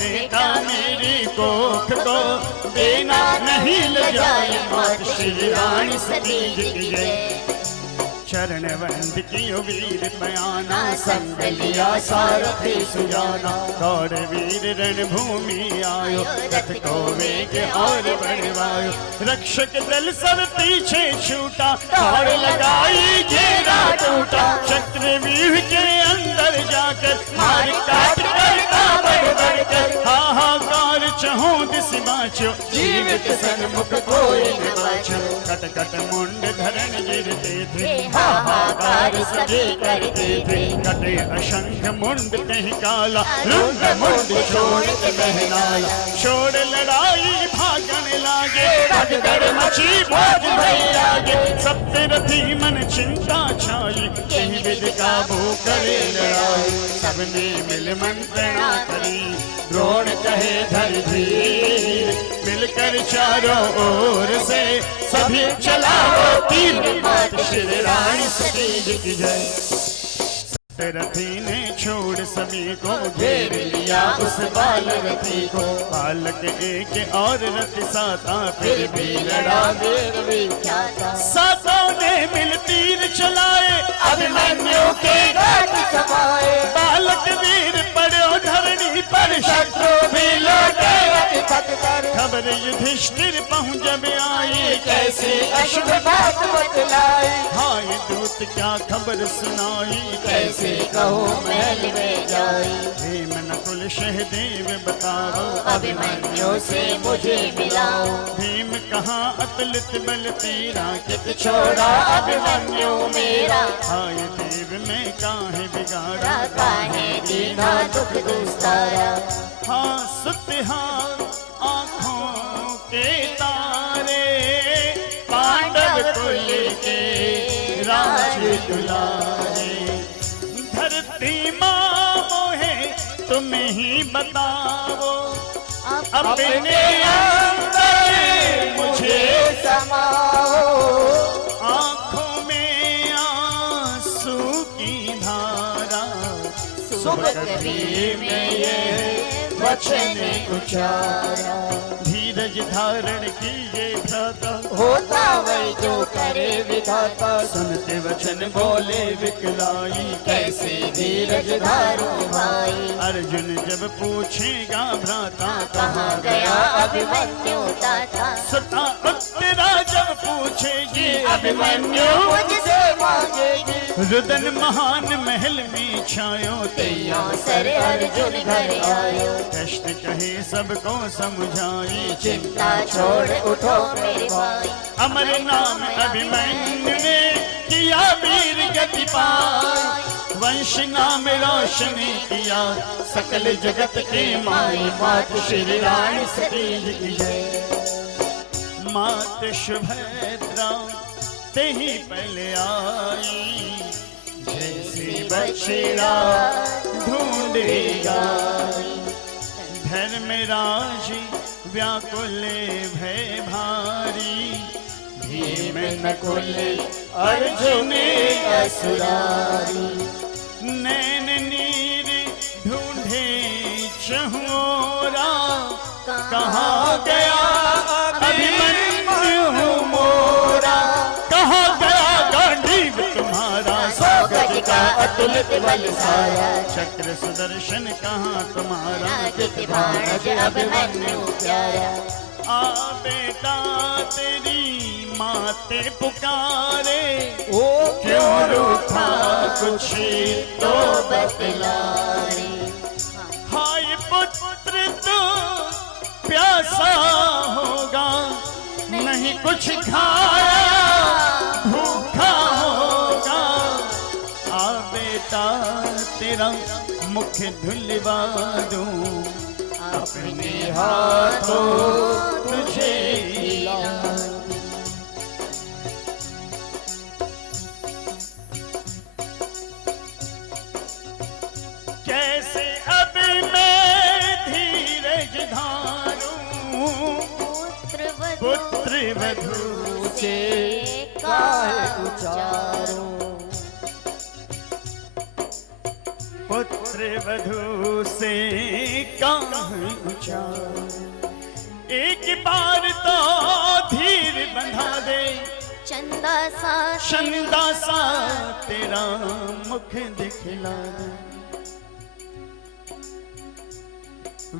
बेटा मेरी कोख को देना नहीं ल जाए, मात श्री रानी सती की जय। चरण वंद की वीर पयाना, संग लिया सारथी सुजाना, दौड़ वीर रणभूमि आयो, रथ को वेग और बढ़वायो। रक्षक दल सब पीछे छूटा, दौड़ लगाई घेरा टूटा, चक्रव्यूह के अंदर जाकर मार काट करता बढ़ बढ़कर, हाहाकार चहु दिस बाँचो, जीवित सन्मुख कोई न बाँचो। कट कट मुंड धरण गिरते थे, हाहाकार सभी करते थे, कटे असंख्य मुंड कहीं काला, रुंड मुंड छोड़ के बहनाला। छोड़ लड़ाई भागन लागे, भगदड़ मची भोज भई आगे, सप्तरथी मन चिंता छाई, कहीं विध काबू करे लड़ाई। सबने मिल मंत्रणा करी, द्रोण कहे धर धीर, मिलकर चारों ओर से सभी चलाओ तीर, मात श्री रानी सती की जय। सप्तरथी ने छोड़ सभी को घेर लिया उस बाल रथी को। बालक एक और रथ साता फिर भी लड़ा वीर विख्याता। सातों ने मिल तीर चलाए अभिमन्यु के घाट समाए। बालक वीर पड़ो धरणी पर शत्रु भी लौटे रथ थक कर। खबर युधिष्ठिर पहुँच जब आई कैसे अशुभ बात बतलाई। हाँ ये दूत क्या खबर सुनाई कैसे कहो महल में जाई। भीम नकुल सहदेव बताओ अभिमन्यु से मुझे मिलाओ। भीम कहाँ अतुलित बल तेरा कित छोड़ा अभिमन्यु मेरा। हाँ ये देव में काहे बिगाड़ा काहे दीना दुख दुस्तारा। हाँ सुतिहार आँखों के तारे पांडव कुल के राज दुलारे। धरती माँ मोहे तुम ही बताओ अपने अंदर मुझे समाओ। आँखों में आंसू की धारा सुख कबीर में ये वचन उचारा। धीरज धारण कीजिए भ्राता होता वही जो करे विधाता। सुनते वचन बोले विकलाई कैसे धीरज धारो भाई। अर्जुन जब पूछेगा भ्राता कहाँ गया अभिमन्यु ताता। सता उत्तरा जब पूछेगी अभिमन्यु मुझसे मांगेगी। रुदन महान महल में छायो तैया सर अर्जुन घर आयो। कष्ट कहे सबको समझाई चिंता छोड़ उठो मेरे भाई। अमर नाम अभिमन्यु ने किया वीर गति पाई। वंश नाम रोशन किया सकल जगत के माई। मात श्री रानी सती की जय। मात सुभद्रा ते ही पहले आई। जैसे बछड़ा ढूंढेगा धर्मराज व्याकुल भय भारी। भीम नकुल अर्जुन असुरारी। नैन नीर ढूंढे चहुरा कहाँ गया अभिमन्यु मोरा। कहाँ गया गांडीव तुम्हारा गज का अतुलित बल सारा। चक्र सुदर्शन कहाँ तुम्हारा भाणज अभिमन्यु प्यारा। आ बेटा तेरी माते पुकारे ओ क्यों रूठा कुछ तो बतला रे। हाय पुत्र तो प्यासा होगा नहीं कुछ खाया भूखा होगा। आ बेटा तेरा मुख धुलवा दूं अपने हाथों तुझे खिलाऊं। कैसे अब मैं धीरज धारूं पुत्र वधू से काहे उचारो। पुत्र वधू से काहे उचारो। एक बार तो धीर बंधा दे चंदा सा तेरा मुख दिखला दे।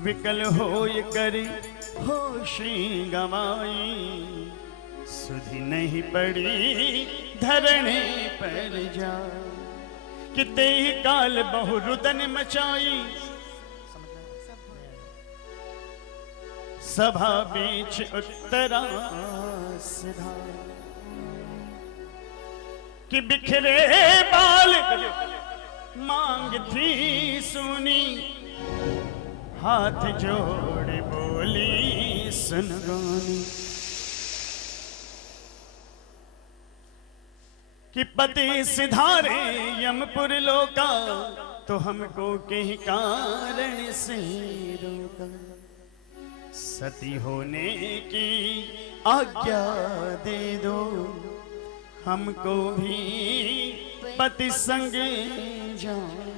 विकल होय करी होशी गवाई। सुधि नहीं पड़ी धरने पर जा। किते ही काल बहु रुदन मचाई। सभा बीच उत्तरा सिधा कि बिखरे बाल मांग थी सुनी। हाथ जोड़ बोली सुन गानी कि पति सिधारे यमपुर लोका तो हमको के कारण से रोका। सती होने की आज्ञा दे दो हमको भी पति संग जाने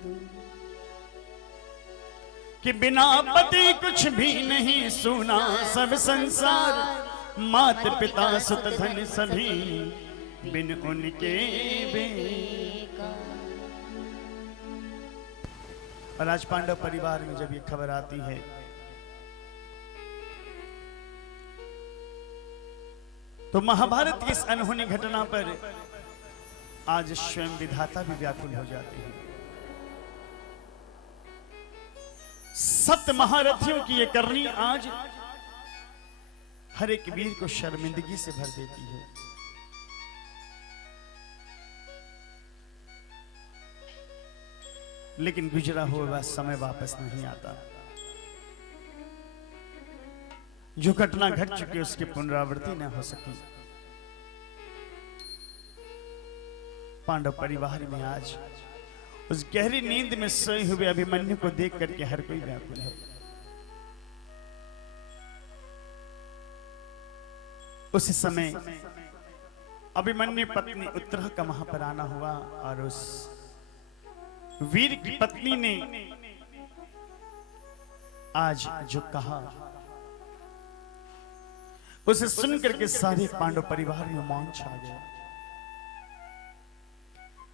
दो कि बिना पति कुछ भी नहीं सुना सब संसार मात पिता सुत धन सभी बिन उनके बेकार। और आज पांडव परिवार में जब ये खबर आती है तो महाभारत की इस अनहोनी घटना पर आज स्वयं विधाता भी व्याकुल हो जाते हैं। सप्त महारथियों की ये करनी आज हर एक वीर को शर्मिंदगी से भर देती है। लेकिन गुजरा हुआ समय वापस नहीं आता। जो घटना घट चुकी उसकी पुनरावृत्ति न हो सकी। पांडव परिवार में आज उस गहरी नींद में सोए हुए अभिमन्यु को देख करके हर कोई व्याकुल है। उस समय अभिमन्यु पत्नी उत्तरा का वहां पर आना हुआ और उस वीर की पत्नी ने आज जो कहा उसे सुनकर के सारे पांडव परिवार में मौन छा गया।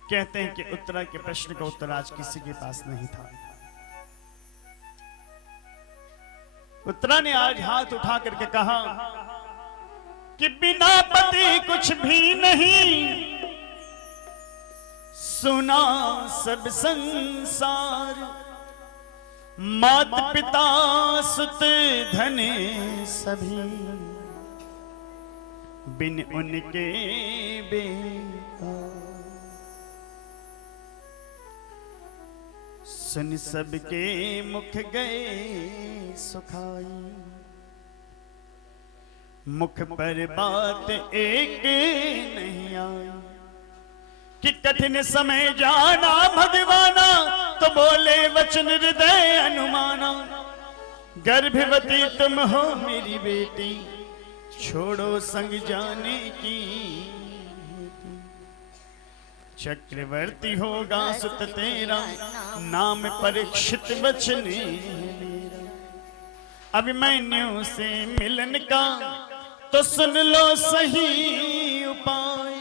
कहते हैं कि उत्तरा के प्रश्न का उत्तर आज किसी के पास नहीं था। उत्तरा ने आज हाथ उठा करके कहा कि बिना पति कुछ भी नहीं सुना सब संसार मात पिता सुत धने सभी बिन उनके बेकार। सुन सबके मुख गए सुखाई मुख पर बात एक नहीं आई कि कठिन समय जाना भगवाना तो बोले वचन हृदय अनुमाना गर्भवती तुम हो मेरी बेटी छोड़ो संग जाने की चक्रवर्ती होगा सुत तेरा नाम परीक्षित बचने मेरा। अभिमन्यु से मिलन का तो सुन लो सही उपाय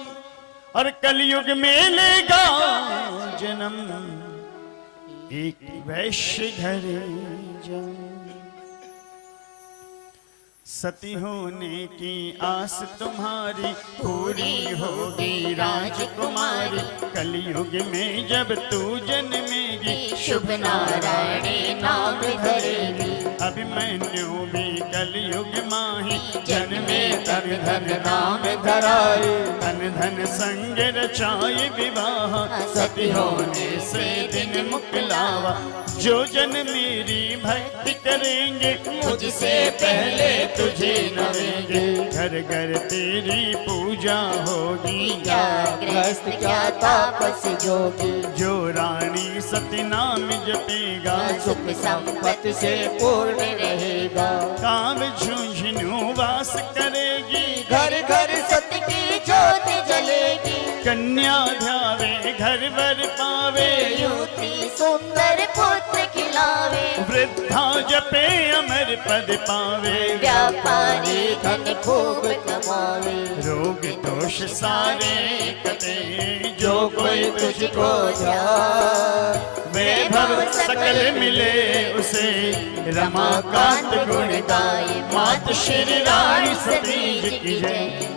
और कलयुग में लेगा जन्म एक वैश्य घर जाए। सती होने की आस तुम्हारी पूरी होगी राजकुमारी कलयुग में जब तू जन्मेगी शुभ नारायण नाम धरेगी। अभिमन्यु भी कलयुग माही जन्मे तन धन नाम धराए धन धन संग रचाए विवाह सती होने से दिन मुकलावा जो जन मेरी भक्ति करेंगे मुझसे पहले तुझे नवेंगे घर घर तेरी पूजा होगी क्या गृहस्थ क्या तापस जोगी जो रानी सती नाम जपेगा सुख संपत्ति से पूर्ण रहेगा। काम झुंझुनू वास करेगी घर घर सत्य की ज्योत जलेगी कन्या ध्यावे घर वर पावे युवती सुंदर पुत्र खिलावे वृद्धा जपे अमर पद पावे व्यापारी धन खूब कमावे रोग दोष सारे कटे जो कोई तुझको जाए वैभव सकल मिले उसे रमाकांत गुण गाए मात श्री रानी सती जी की जय।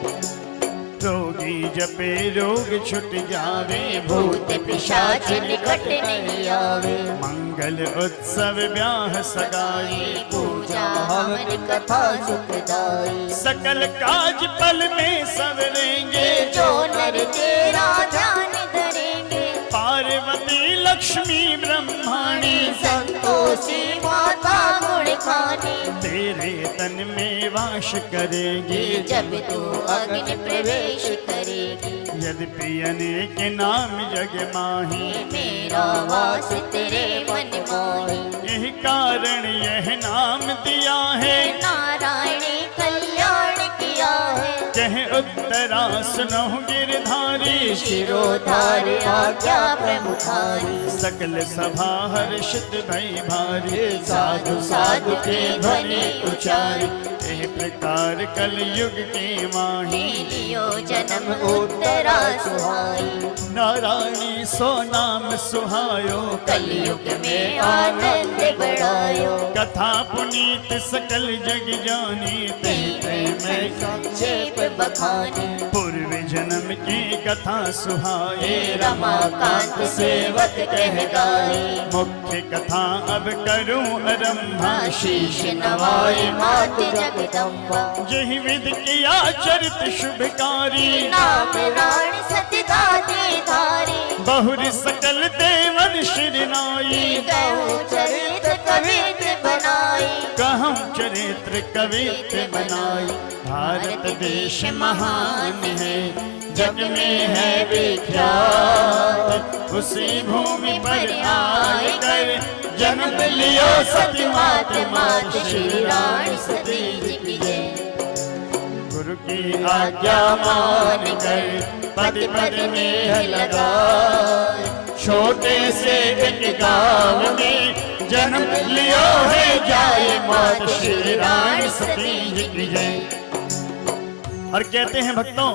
रोगी जपे रोग छुट जावे भूत पिशाच निकट नहीं आवे मंगल उत्सव ब्याह सगाई पूजा हवन कथा सुखदाई सकल काज पल में सवरेंगे जो नर तेरा ध्यान धरेंगे पार्वती लक्ष्मी ब्रह्माणी संतोषी माता गुण खानी तेरे तन में वास करेगी जब तू अग्नि प्रवेश करेगी यद्यपि अनेक नाम जग माही मेरा वास तेरे मन मोही यही कारण यह नाम दिया है नारायण कल्याण किया है कह उत्तरा सुनो गिरधारी शिरोधार आज्ञा प्रमुखारी सकल सभा हर्षित भई भारी साधु साधु के ध्वनि उचारी एह प्रकार कलयुग के माही लियो जन्म उत्तरा सुहाई नारायणी सो नाम सुहायो कलयुग में आनंद बढ़ायो कथा पुनीत सकल जग जानी ते में संक्षेप बखानी पूर्व जन्म की कथा सुहाए रमाकांत सेवक कह गाए मुख्य कथा अब करूं आरंभा शीश नवाए मात जगदम्बा जही विध किया चरित शुभकारी नाम रानी सतदाते धारी बहुर सकल देवन शिरनाई कहूँ चरित्र कवित्र बनाई कहूं चरित्र कवित्र बनाई भारत देश महान है जग में है विख्यात उसी भूमि पर आए कर जन्म लियो सती मात मात श्री रानी सती जी की जय गुरु की आज्ञा मान कर पद पद में लगा छोटे से एक गांव में जन्म लियो है जाए मात श्री रानी सती जी की जय। और कहते हैं भक्तों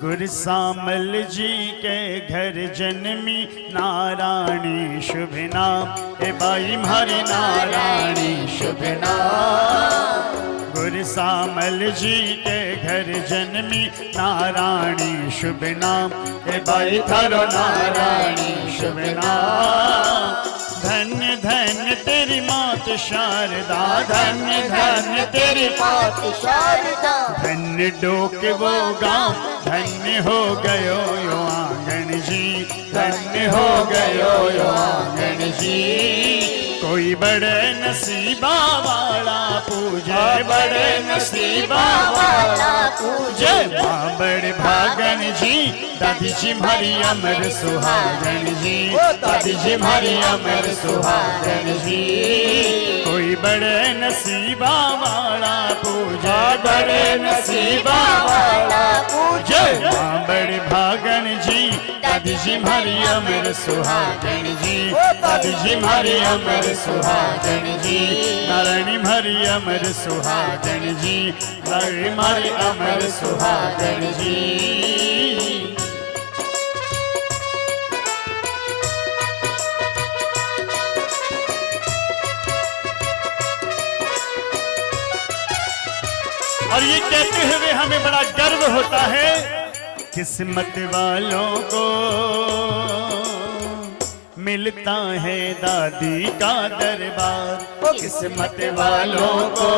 गुरु सामल जी के घर जन्मी नारायणी शुभ नाम ए बाई हमारी नारायणी शुभ नाम गुरु सामल जी के घर जन्मी नारायणी शुभ नाम ए बाई थारो नारायणी शुभ नाम धन्य धन्य तेरी मात शारदा धन्य धन्य तेरी मात शारदा धन्य डोक वो गांव धन्य हो गयो यो आंगन जी धन्य हो गयो यो आंगन जी कोई बड़े नसीबा वाला पूजे बड़े नसीबा वाला पूजे माँ बड़े भागन जी दादी जी हमारी अमर सुहागन जी दादी जी हमारी अमर सुहागन जी कोई बड़े नसीबा वाला पूजा बड़े नसीबा वाला पूजे माँ बड़े भागन जी दादी जी हमारी अमर सुहागन जी दादी जी हमारी अमर सुहागन जी नारायणी हमारी अमर सुहागन जी नारायणी हमारी अमर सुहागन जी। और ये कहते हुए हमें बड़ा गर्व होता है किस्मत वालों को मिलता है दादी का दरबार किस्मत वालों को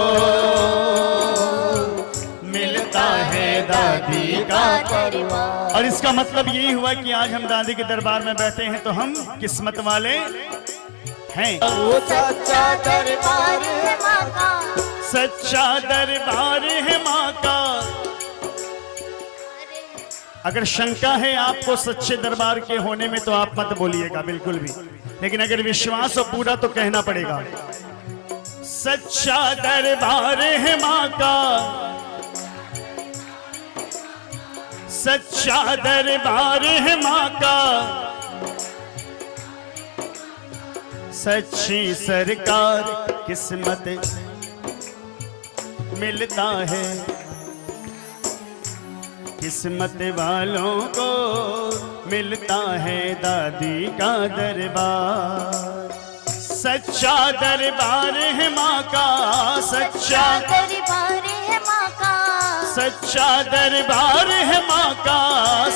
मिलता है दादी का दरबार और इसका मतलब यही हुआ कि आज हम दादी के दरबार में बैठे हैं तो हम किस्मत वाले हैं। वो सच्चा दरबार है माँ का सच्चा दरबार है माँ का। अगर शंका है आपको सच्चे दरबार के होने में तो आप मत बोलिएगा बिल्कुल भी, लेकिन अगर विश्वास हो पूरा तो कहना पड़ेगा सच्चा दरबार है माँ का सच्चा दरबार है माँ का सच्ची सरकार किस्मत मिलता है किस्मत वालों को मिलता है दादी का दरबार सच्चा दरबार है माँ का सच्चा दरबार है माँ का सच्चा दरबार है माँ का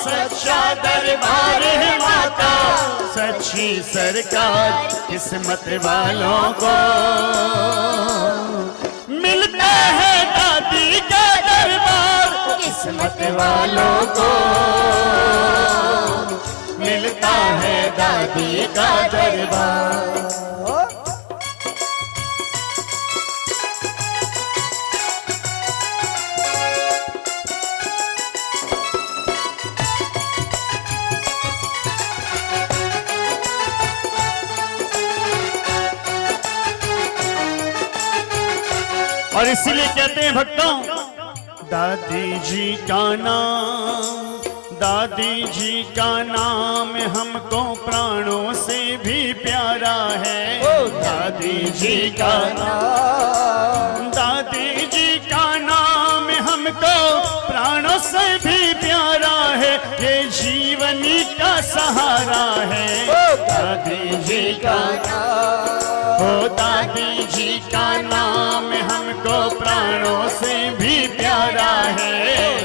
सच्चा दरबार है माँ का सच्ची सरकार किस्मत वालों को मिलता है दादी का दरबार किस्मत वालों को मिलता है दादी का दरबार। और इसीलिए कहते हैं भक्तों दादी जी का नाम, दादी जी का नाम हमको प्राणों से भी प्यारा है। दादी जी का नाम, दादी जी का नाम हमको प्राणों से भी प्यारा है। ये जीवनी का सहारा है। दादी जी का नाम, ओ दादी जी का नाम हमको प्राणों से भी प्यारा है।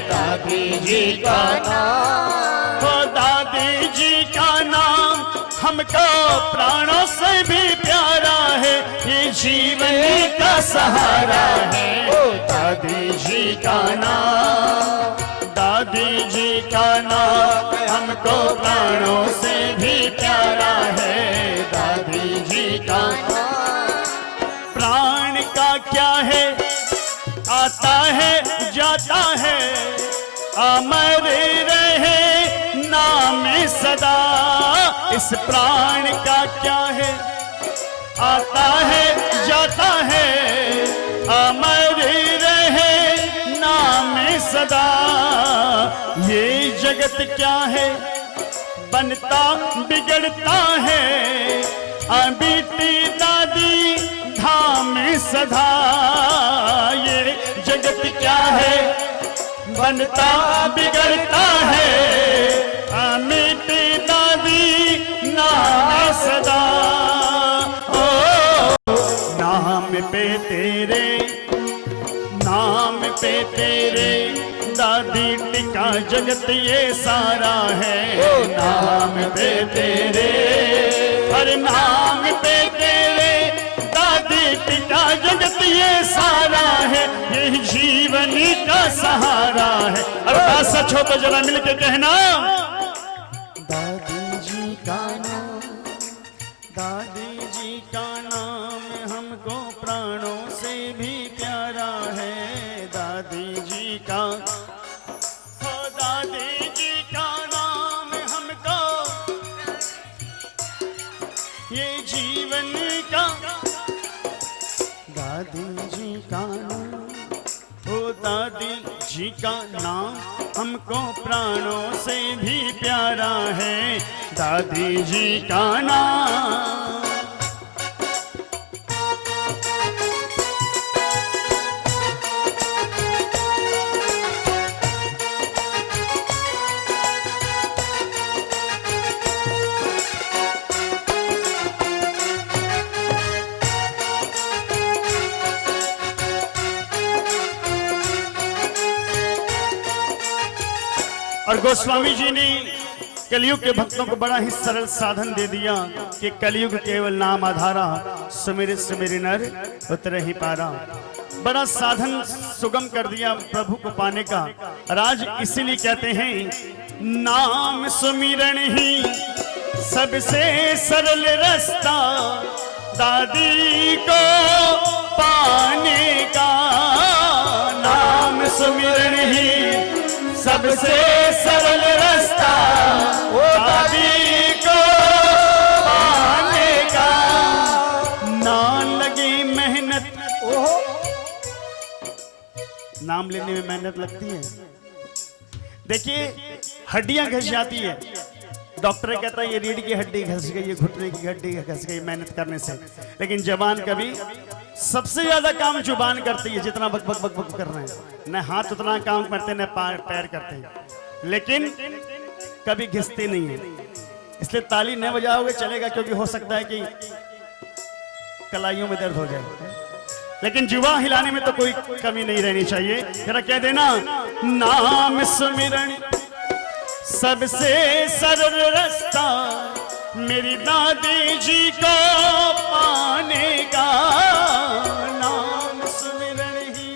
दादी जी का नाम, ओ दादी जी का नाम हमको प्राणों से भी प्यारा है। ये जीवनी का सहारा है। दादी जी का नाम, दादी जी का नाम हमको प्राणों से भी प्यारा है। दादी जी का प्राण का क्या है, आता है जाता है, अमर रहे नाम सदा। इस प्राण का क्या है, आता है जाता है, अमर रहे नाम सदा। ये जगत क्या है, बनता बिगड़ता है, बीती दादी धाम सदा। ये जगत क्या है, बनता बिगड़ता है, बीती दादी नाम सदा। ओ नाम पे तेरे, नाम पे तेरे दादी टिका जगत ये सारा है। नाम पे तेरे, हर नाम पे तेरे दादी टिका जगत ये सारा है। ये जीवनी का सहारा है। अरदास सच हो तो जरा मिलके कहना, दादी जी का नाम, दादी जी का नाम हमको प्राणों से भी प्यारा है। दादी जी का, हो दादी जी का नाम हमको ये जीवन का, दादी जी का नाम, हो दादी जी का नाम हमको प्राणों से भी प्यारा है। दादी जी का नाम। और गोस्वामी जी ने कलयुग के भक्तों को बड़ा ही सरल साधन दे दिया कि कलयुग केवल नाम आधारा, सुमिर सुमिर नर उतर ही पारा। बड़ा साधन सुगम कर दिया प्रभु को पाने का। राज इसीलिए कहते हैं, नाम सुमिरन ही सबसे सरल रास्ता, दादी को पाने का। नाम सुमिरन ही सबसे सरल रास्ता, दादी को पाने का। ना लगी मेहनत, नाम लेने में मेहनत लगती है। देखिए हड्डियां घस जाती है, डॉक्टर कहता है ये रीढ़ की हड्डी घस गई, ये घुटने की हड्डी घस गई मेहनत करने से। लेकिन जबान कभी, सबसे ज्यादा काम जुबान करती है। जितना बक बक बक बक कर रहे हैं, न हाथ उतना काम करते न पैर करते हैं, लेकिन कभी घिसते नहीं है। इसलिए ताली न बजाओगे चलेगा, क्योंकि हो सकता है कि कलाइयों में दर्द हो जाए, लेकिन जुबान हिलाने में तो कोई कमी नहीं रहनी चाहिए। जरा कह देना, नाम सुमिरन सबसे सरल रास्ता, मेरी दादी जी को पाने का। नाम सुमिरन ही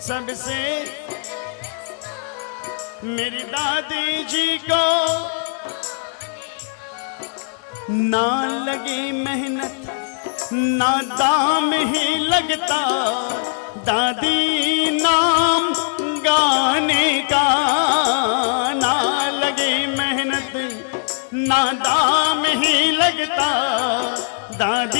सबसे, मेरी दादी जी को ना लगी मेहनत, ना दाम ही लगता, दादी नाम गाने का। ना लगी मेहनत, ना दाम ही लगता, दादी